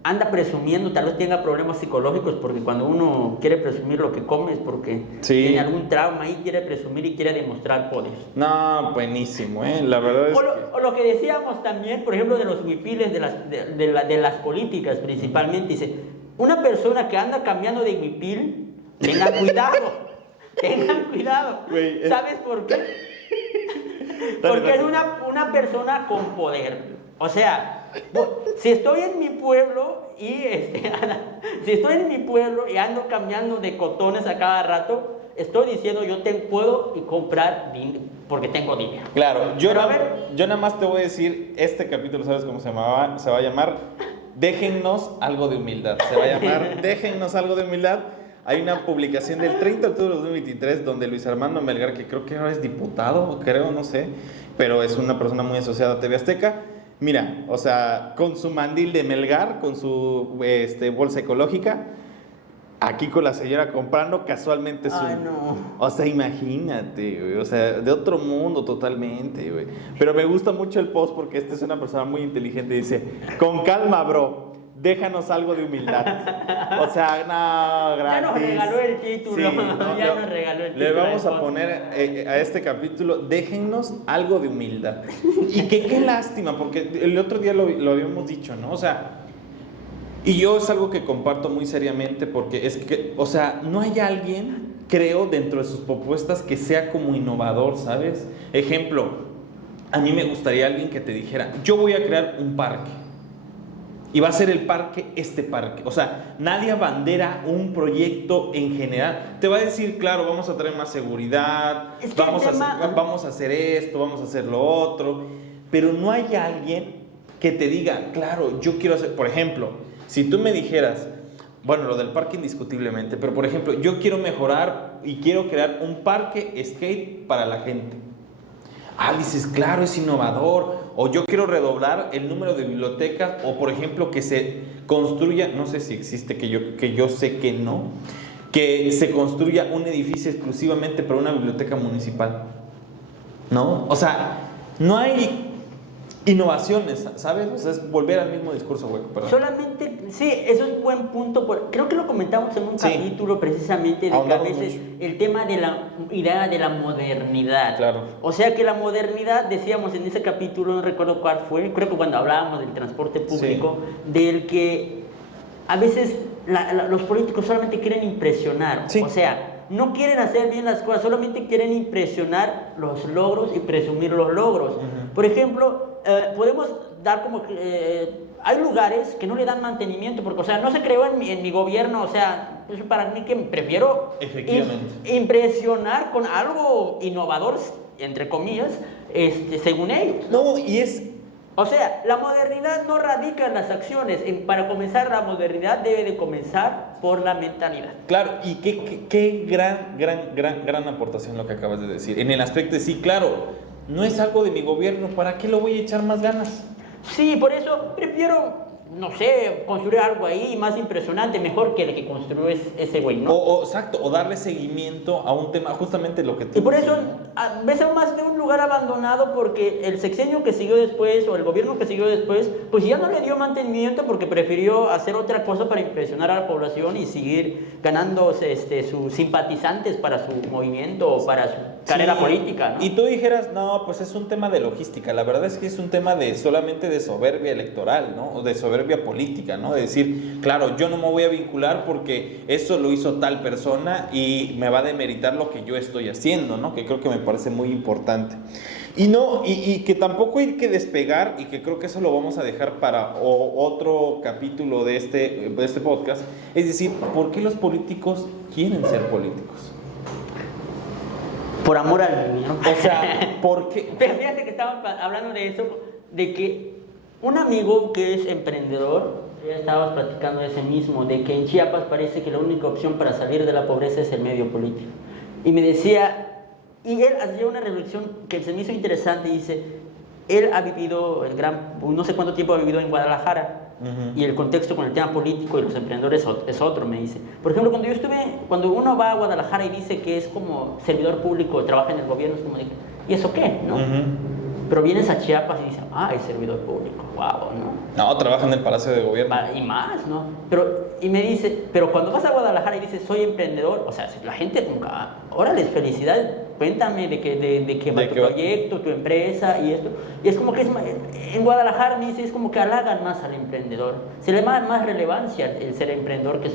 anda presumiendo, tal vez tenga problemas psicológicos, porque cuando uno quiere presumir lo que come es porque tiene algún trauma y quiere presumir y quiere demostrar poder. No, buenísimo, la verdad es o lo que decíamos también, por ejemplo, de los huipiles, de las políticas principalmente, dice, una persona que anda cambiando de huipil, tenga cuidado. Tengan cuidado. Wey, ¿Sabes por qué? Porque es una persona con poder. O sea, si estoy en mi pueblo y ando cambiando de cotones a cada rato, estoy diciendo puedo comprar porque tengo dinero. Claro, yo nada más te voy a decir, este capítulo, ¿sabes cómo se va a llamar? Déjennos algo de humildad. Se va a llamar Déjennos algo de humildad. Hay una publicación del 30 de octubre de 2023 donde Luis Armando Melgar, que creo que ahora es diputado, no sé, pero es una persona muy asociada a TV Azteca. Mira, o sea, con su mandil de Melgar, con su bolsa ecológica, aquí con la señora comprando casualmente su... Ay, no. O sea, imagínate, güey, o sea, de otro mundo totalmente, güey. Pero me gusta mucho el post porque es una persona muy inteligente y dice, con calma, bro. Déjanos algo de humildad. O sea, no, gratis. Ya nos regaló el título. Sí, nos regaló el título. Le vamos a poner a este capítulo, déjennos algo de humildad. Y qué lástima, porque el otro día lo habíamos dicho, ¿no? O sea, y yo es algo que comparto muy seriamente porque es que, o sea, no hay alguien, creo, dentro de sus propuestas que sea como innovador, ¿sabes? Ejemplo, a mí me gustaría alguien que te dijera, yo voy a crear un parque. y va a ser el parque este parque. O sea, nadie abandera un proyecto en general. Te va a decir, claro, vamos a traer más seguridad, vamos a hacer esto, vamos a hacer lo otro, pero no hay alguien que te diga, claro, yo quiero hacer, por ejemplo, si tú me dijeras, bueno, lo del parque indiscutiblemente, pero por ejemplo, yo quiero mejorar y quiero crear un parque skate para la gente. Dices, claro, es innovador. O yo quiero redoblar el número de bibliotecas, o por ejemplo, que se construya, no sé si existe, que yo sé que no, que se construya un edificio exclusivamente para una biblioteca municipal, ¿no? O sea, no hay innovaciones, ¿sabes? O sea, es volver al mismo discurso hueco, perdón. Solamente, sí, eso es un buen punto. Creo que lo comentamos en un capítulo precisamente, de que a veces mucho el tema de la idea de la modernidad. Claro. O sea que la modernidad, decíamos en ese capítulo, no recuerdo cuál fue, creo que cuando hablábamos del transporte público, del que a veces los políticos solamente quieren impresionar. O sea, no quieren hacer bien las cosas, solamente quieren impresionar los logros y presumir los logros. Por ejemplo, podemos dar como hay lugares que no le dan mantenimiento porque, o sea, no se creó en mi gobierno, o sea, es para mí que prefiero impresionar con algo innovador, entre comillas, según ellos. No, y es... O sea, la modernidad no radica en las acciones. Para comenzar, la modernidad debe de comenzar por la mentalidad. Claro, y qué gran aportación lo que acabas de decir. En el aspecto de sí, claro, no es algo de mi gobierno, ¿para qué lo voy a echar más ganas? Sí, por eso prefiero, no sé, construir algo ahí más impresionante, mejor que el que construyó ese güey, ¿no? Exacto, o darle seguimiento a un tema, justamente lo que tú Y por dices, eso, ¿no? ves aún más de un lugar abandonado porque el sexenio que siguió después, o el gobierno que siguió después, pues ya no le dio mantenimiento porque prefirió hacer otra cosa para impresionar a la población y seguir ganando sus simpatizantes para su movimiento o para su carrera política, ¿no? Y tú dijeras, no, pues es un tema de logística. La verdad es que es un tema solamente de soberbia electoral, ¿no? O de soberbia política, ¿no? De decir, claro, yo no me voy a vincular porque eso lo hizo tal persona y me va a demeritar lo que yo estoy haciendo, ¿no? Que creo que me parece muy importante. Y que tampoco hay que despegar, y que creo que eso lo vamos a dejar para otro capítulo de este podcast. Es decir, ¿por qué los políticos quieren ser políticos? Por amor al niño. O sea, ¿por qué? Pero fíjate que estaba hablando de eso, de que un amigo que es emprendedor, ya estábamos platicando de ese mismo, de que en Chiapas parece que la única opción para salir de la pobreza es el medio político. Y me decía, y él hacía una reflexión que se me hizo interesante, y dice, él ha vivido no sé cuánto tiempo ha vivido en Guadalajara, y el contexto con el tema político y los emprendedores es otro, me dice. Por ejemplo, cuando uno va a Guadalajara y dice que es como servidor público, trabaja en el gobierno, es como de, ¿y eso qué? ¿No? Pero vienes a Chiapas y dices, es servidor público, wow, ¿no? No, trabaja en el Palacio de Gobierno. Y más, ¿no? Y me dice, pero cuando vas a Guadalajara y dices, soy emprendedor, o sea, la gente nunca, órale, felicidades, cuéntame de qué va tu proyecto, tu empresa y esto. Y es como que en Guadalajara, me dice, es como que halagan más al emprendedor. Se le da más relevancia el ser emprendedor que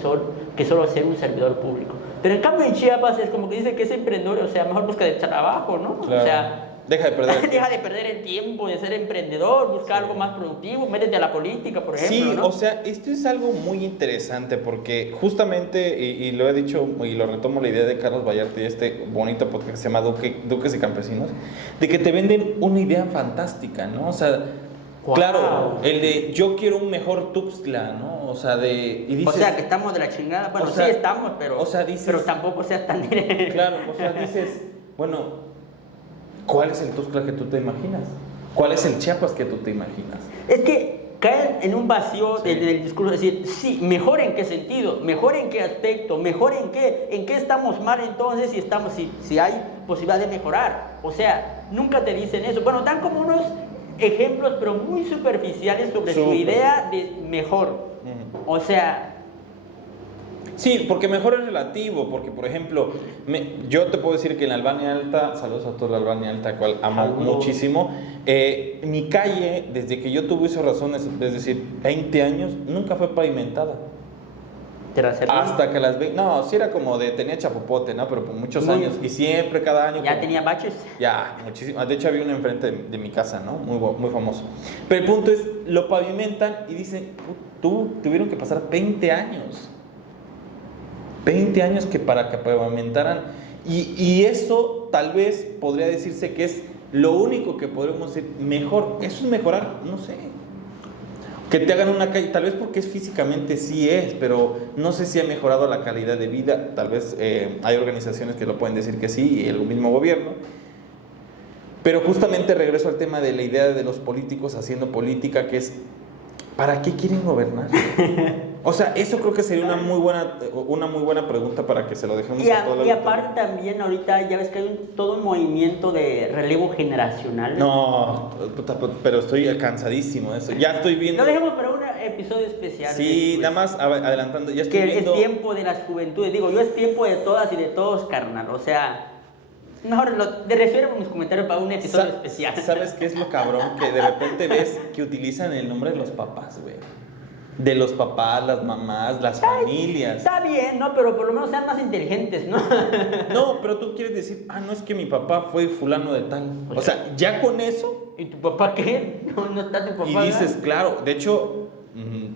solo ser un servidor público. Pero en cambio en Chiapas es como que dice que es emprendedor, o sea, mejor busca de trabajo, ¿no? Claro. O sea, deja de perder el tiempo de ser emprendedor, busca algo más productivo, métete a la política, por ejemplo. Sí, ¿no? O sea, esto es algo muy interesante porque justamente, y lo he dicho y lo retomo la idea de Carlos Vallarta y este bonito podcast que se llama Duques y Campesinos, de que te venden una idea fantástica, ¿no? O sea, claro, el de yo quiero un mejor Tuxtla, ¿no? O sea, dices, o sea, que estamos de la chingada. Bueno, sí estamos, pero, pero tampoco seas tan directo. Claro, o sea, dices, bueno, ¿cuál es el Tuxtla que tú te imaginas? ¿Cuál es el Chiapas que tú te imaginas? Es que caen en un vacío del discurso, es decir, sí, mejor en qué sentido, mejor en qué aspecto, mejor en qué estamos mal entonces, si hay posibilidad de mejorar. O sea, nunca te dicen eso. Bueno, dan como unos ejemplos, pero muy superficiales sobre su idea de mejor. O sea... Sí, porque mejor es relativo, porque por ejemplo, yo te puedo decir que en la Albania Alta, saludos a toda la Albania Alta, cual amo muchísimo, mi calle, desde que yo tuve esas razones, es decir, 20 años, nunca fue pavimentada. Hasta que las 20, no, sí era como de, tenía chapopote, ¿no? Pero por muchos años, y siempre, cada año. ¿Ya tenía baches? Ya, muchísimo. De hecho había uno enfrente de mi casa, ¿no? Muy famoso. Pero el punto es, lo pavimentan y dicen, tuvieron que pasar 20 años. 20 años para que pavimentaran. Y eso tal vez podría decirse que es lo único que podemos decir mejor. Eso es mejorar, no sé. Que te hagan una calle, tal vez porque es físicamente sí es, pero no sé si ha mejorado la calidad de vida. Tal vez hay organizaciones que lo pueden decir que sí, y el mismo gobierno. Pero justamente regreso al tema de la idea de los políticos haciendo política, que es, ¿para qué quieren gobernar? O sea, eso creo que sería una muy buena pregunta para que se lo dejemos a toda la Y aparte también ahorita ya ves que hay todo un movimiento de relevo generacional. No, pero estoy cansadísimo de eso. Ya estoy viendo. Lo dejemos para un episodio especial. Sí, nada más adelantando. Ya estoy viendo. Es tiempo de las juventudes. Digo, yo es tiempo de todas y de todos, carnal. O sea, mejor refiero mis comentarios para un episodio especial. ¿Sabes qué es lo cabrón? Que de repente ves que utilizan el nombre de los papás, güey. De los papás, las mamás, las familias. Está bien, ¿no? Pero por lo menos sean más inteligentes, ¿no? No, pero tú quieres decir, no es que mi papá fue fulano de tal. O sea, ya con eso. ¿Y tu papá qué? No está tu papá. Y dices, claro, de hecho,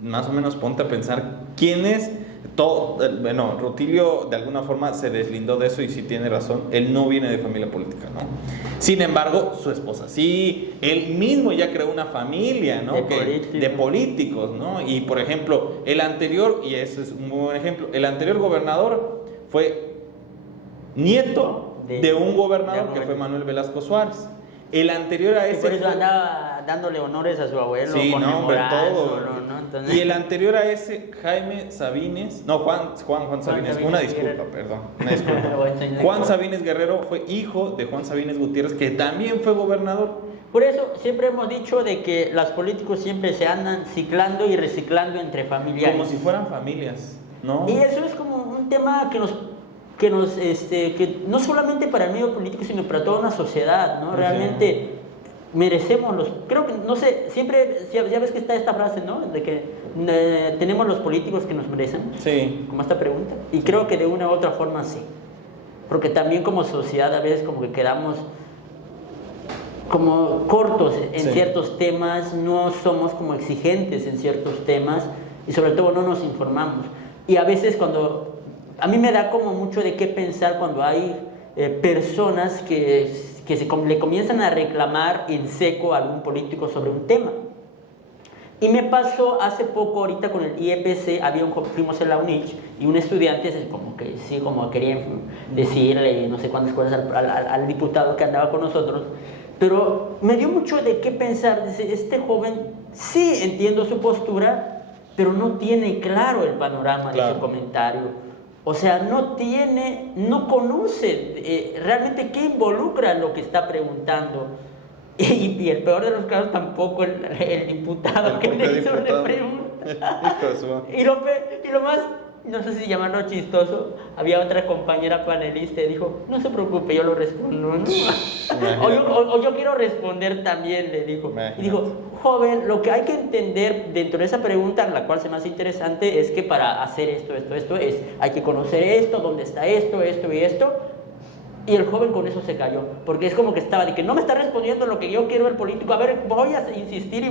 más o menos ponte a pensar quién es. Bueno, Rutilio de alguna forma se deslindó de eso y sí tiene razón. Él no viene de familia política, ¿no? Sin embargo, su esposa sí. Él mismo ya creó una familia, ¿no? De políticos, ¿no? Y por ejemplo, el anterior, y ese es un muy buen ejemplo, el anterior gobernador fue nieto de un gobernador que fue Manuel Velasco Suárez. El anterior a ese. Por eso andaba dándole honores a su abuelo. Sí, no, hombre, todo. ¿no? Entonces... Y el anterior a ese, Jaime Sabines. No, Juan Sabines. Una disculpa, perdón. Una disculpa. Juan Sabines Guerrero fue hijo de Juan Sabines Gutiérrez, que también fue gobernador. Por eso siempre hemos dicho de que los políticos siempre se andan ciclando y reciclando entre familiares. Como si fueran familias, ¿no? Y eso es como un tema que no solamente para el medio político, sino para toda una sociedad, ¿no? Realmente merecemos creo que, no sé, siempre, ya ves que está esta frase, ¿no? De que tenemos los políticos que nos merecen. Sí. Como esta pregunta. Y creo que de una u otra forma sí. Porque también como sociedad a veces como que quedamos como cortos en ciertos temas, no somos como exigentes en ciertos temas y sobre todo no nos informamos. Y a veces a mí me da como mucho de qué pensar cuando hay personas que le comienzan a reclamar en seco a algún político sobre un tema. Y me pasó hace poco, ahorita con el IEPC, fuimos en la UNICH y un estudiante como quería decirle no sé cuántas cosas al diputado que andaba con nosotros, pero me dio mucho de qué pensar. Dice, este joven sí entiendo su postura, pero no tiene claro el panorama de su comentario. O sea, no conoce realmente qué involucra lo que está preguntando. Y el peor de los casos tampoco el diputado que le hizo una pregunta. y lo más, no sé si llamarlo chistoso, había otra compañera panelista y dijo, no se preocupe, yo lo respondo, ¿no? o yo quiero responder también, le dijo. Y dijo, joven, lo que hay que entender dentro de esa pregunta, la cual se me hace interesante, es que para hacer esto, hay que conocer esto, dónde está esto y esto. Y el joven con eso se cayó, porque es como que estaba de que no me está respondiendo lo que yo quiero el político, a ver, voy a insistir,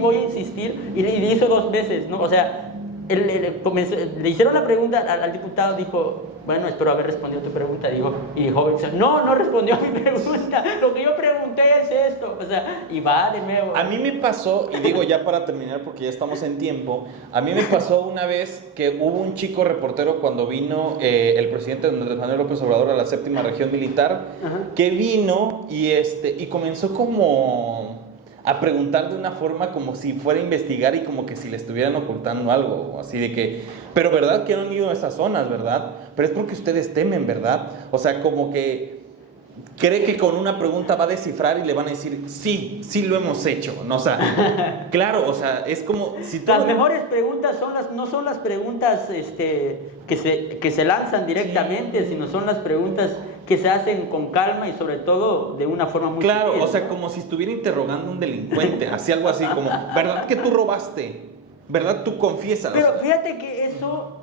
y le hizo 2 veces, ¿no? O sea, le hicieron la pregunta al diputado, dijo, bueno, espero haber respondido tu pregunta, dijo, y el joven dice, no respondió a mi pregunta, lo que yo pregunté es esto, o sea, y va de nuevo. A mí me pasó, y digo ya para terminar porque ya estamos en tiempo, a mí me pasó una vez que hubo un chico reportero cuando vino el presidente Andrés Manuel López Obrador a la 7ª región militar, que vino y comenzó como a preguntar de una forma como si fuera a investigar y como que si le estuvieran ocultando algo, así de que, pero verdad que no han ido a esas zonas, ¿verdad? Pero es porque ustedes temen, ¿verdad? O sea, como que cree que con una pregunta va a descifrar y le van a decir, sí lo hemos hecho, ¿no? O sea, claro, o sea, es como si las mejores preguntas no son las preguntas que se lanzan directamente, sino son las preguntas que se hacen con calma y sobre todo de una forma muy claro, sutil. O sea, como si estuviera interrogando a un delincuente, así algo así como, ¿verdad que tú robaste? ¿Verdad tú confiesas? Pero fíjate que eso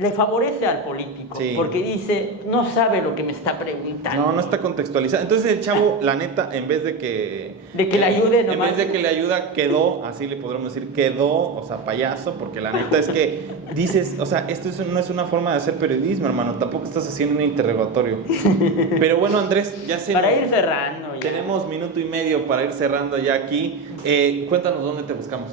le favorece al político, sí. Porque dice, no sabe lo que me está preguntando. No está contextualizado. Entonces el chavo, la neta, en vez de que... le ayude nomás. En vez de que le ayuda, quedó, así le podríamos decir, quedó, o sea, payaso, porque la neta es que dices, o sea, esto no es una forma de hacer periodismo, hermano, tampoco estás haciendo un interrogatorio. Pero bueno, Andrés, ya sé. Para ir cerrando. Ya. Tenemos minuto y medio para ir cerrando ya aquí. Cuéntanos dónde te buscamos.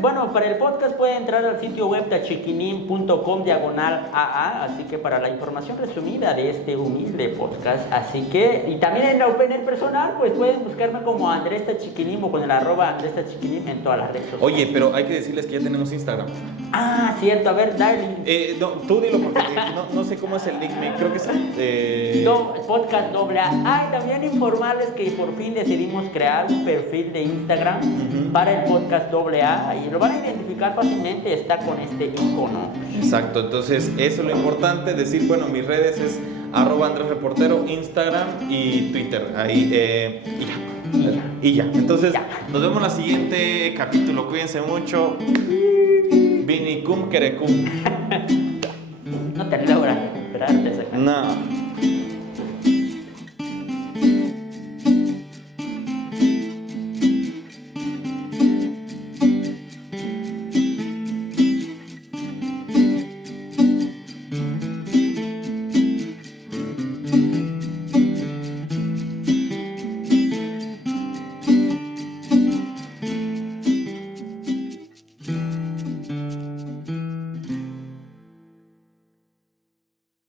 Bueno, para el podcast puede entrar al sitio web tachiquinin.com/AA, así que para la información resumida de este humilde podcast, así que, y también en la OpenAir personal, pues pueden buscarme como Andrés Tachiquinin o con el @Andrés Tachiquinin en todas las redes sociales. Oye, pero hay que decirles que ya tenemos Instagram. Ah, cierto, a ver, dale. No, tú dilo porque no sé cómo es el link, creo que es... Podcast AA. Ah, y también informarles que por fin decidimos crear un perfil de Instagram para el podcast AA. Y lo van a identificar fácilmente, está con este icono. Exacto, entonces eso es lo importante, decir, bueno, mis redes es @Andrés Reportero, Instagram y Twitter, ahí, y ya. Entonces, nos vemos en el siguiente capítulo, cuídense mucho. Vinicum Kerecum. No te logras recuperarte esa canción. No.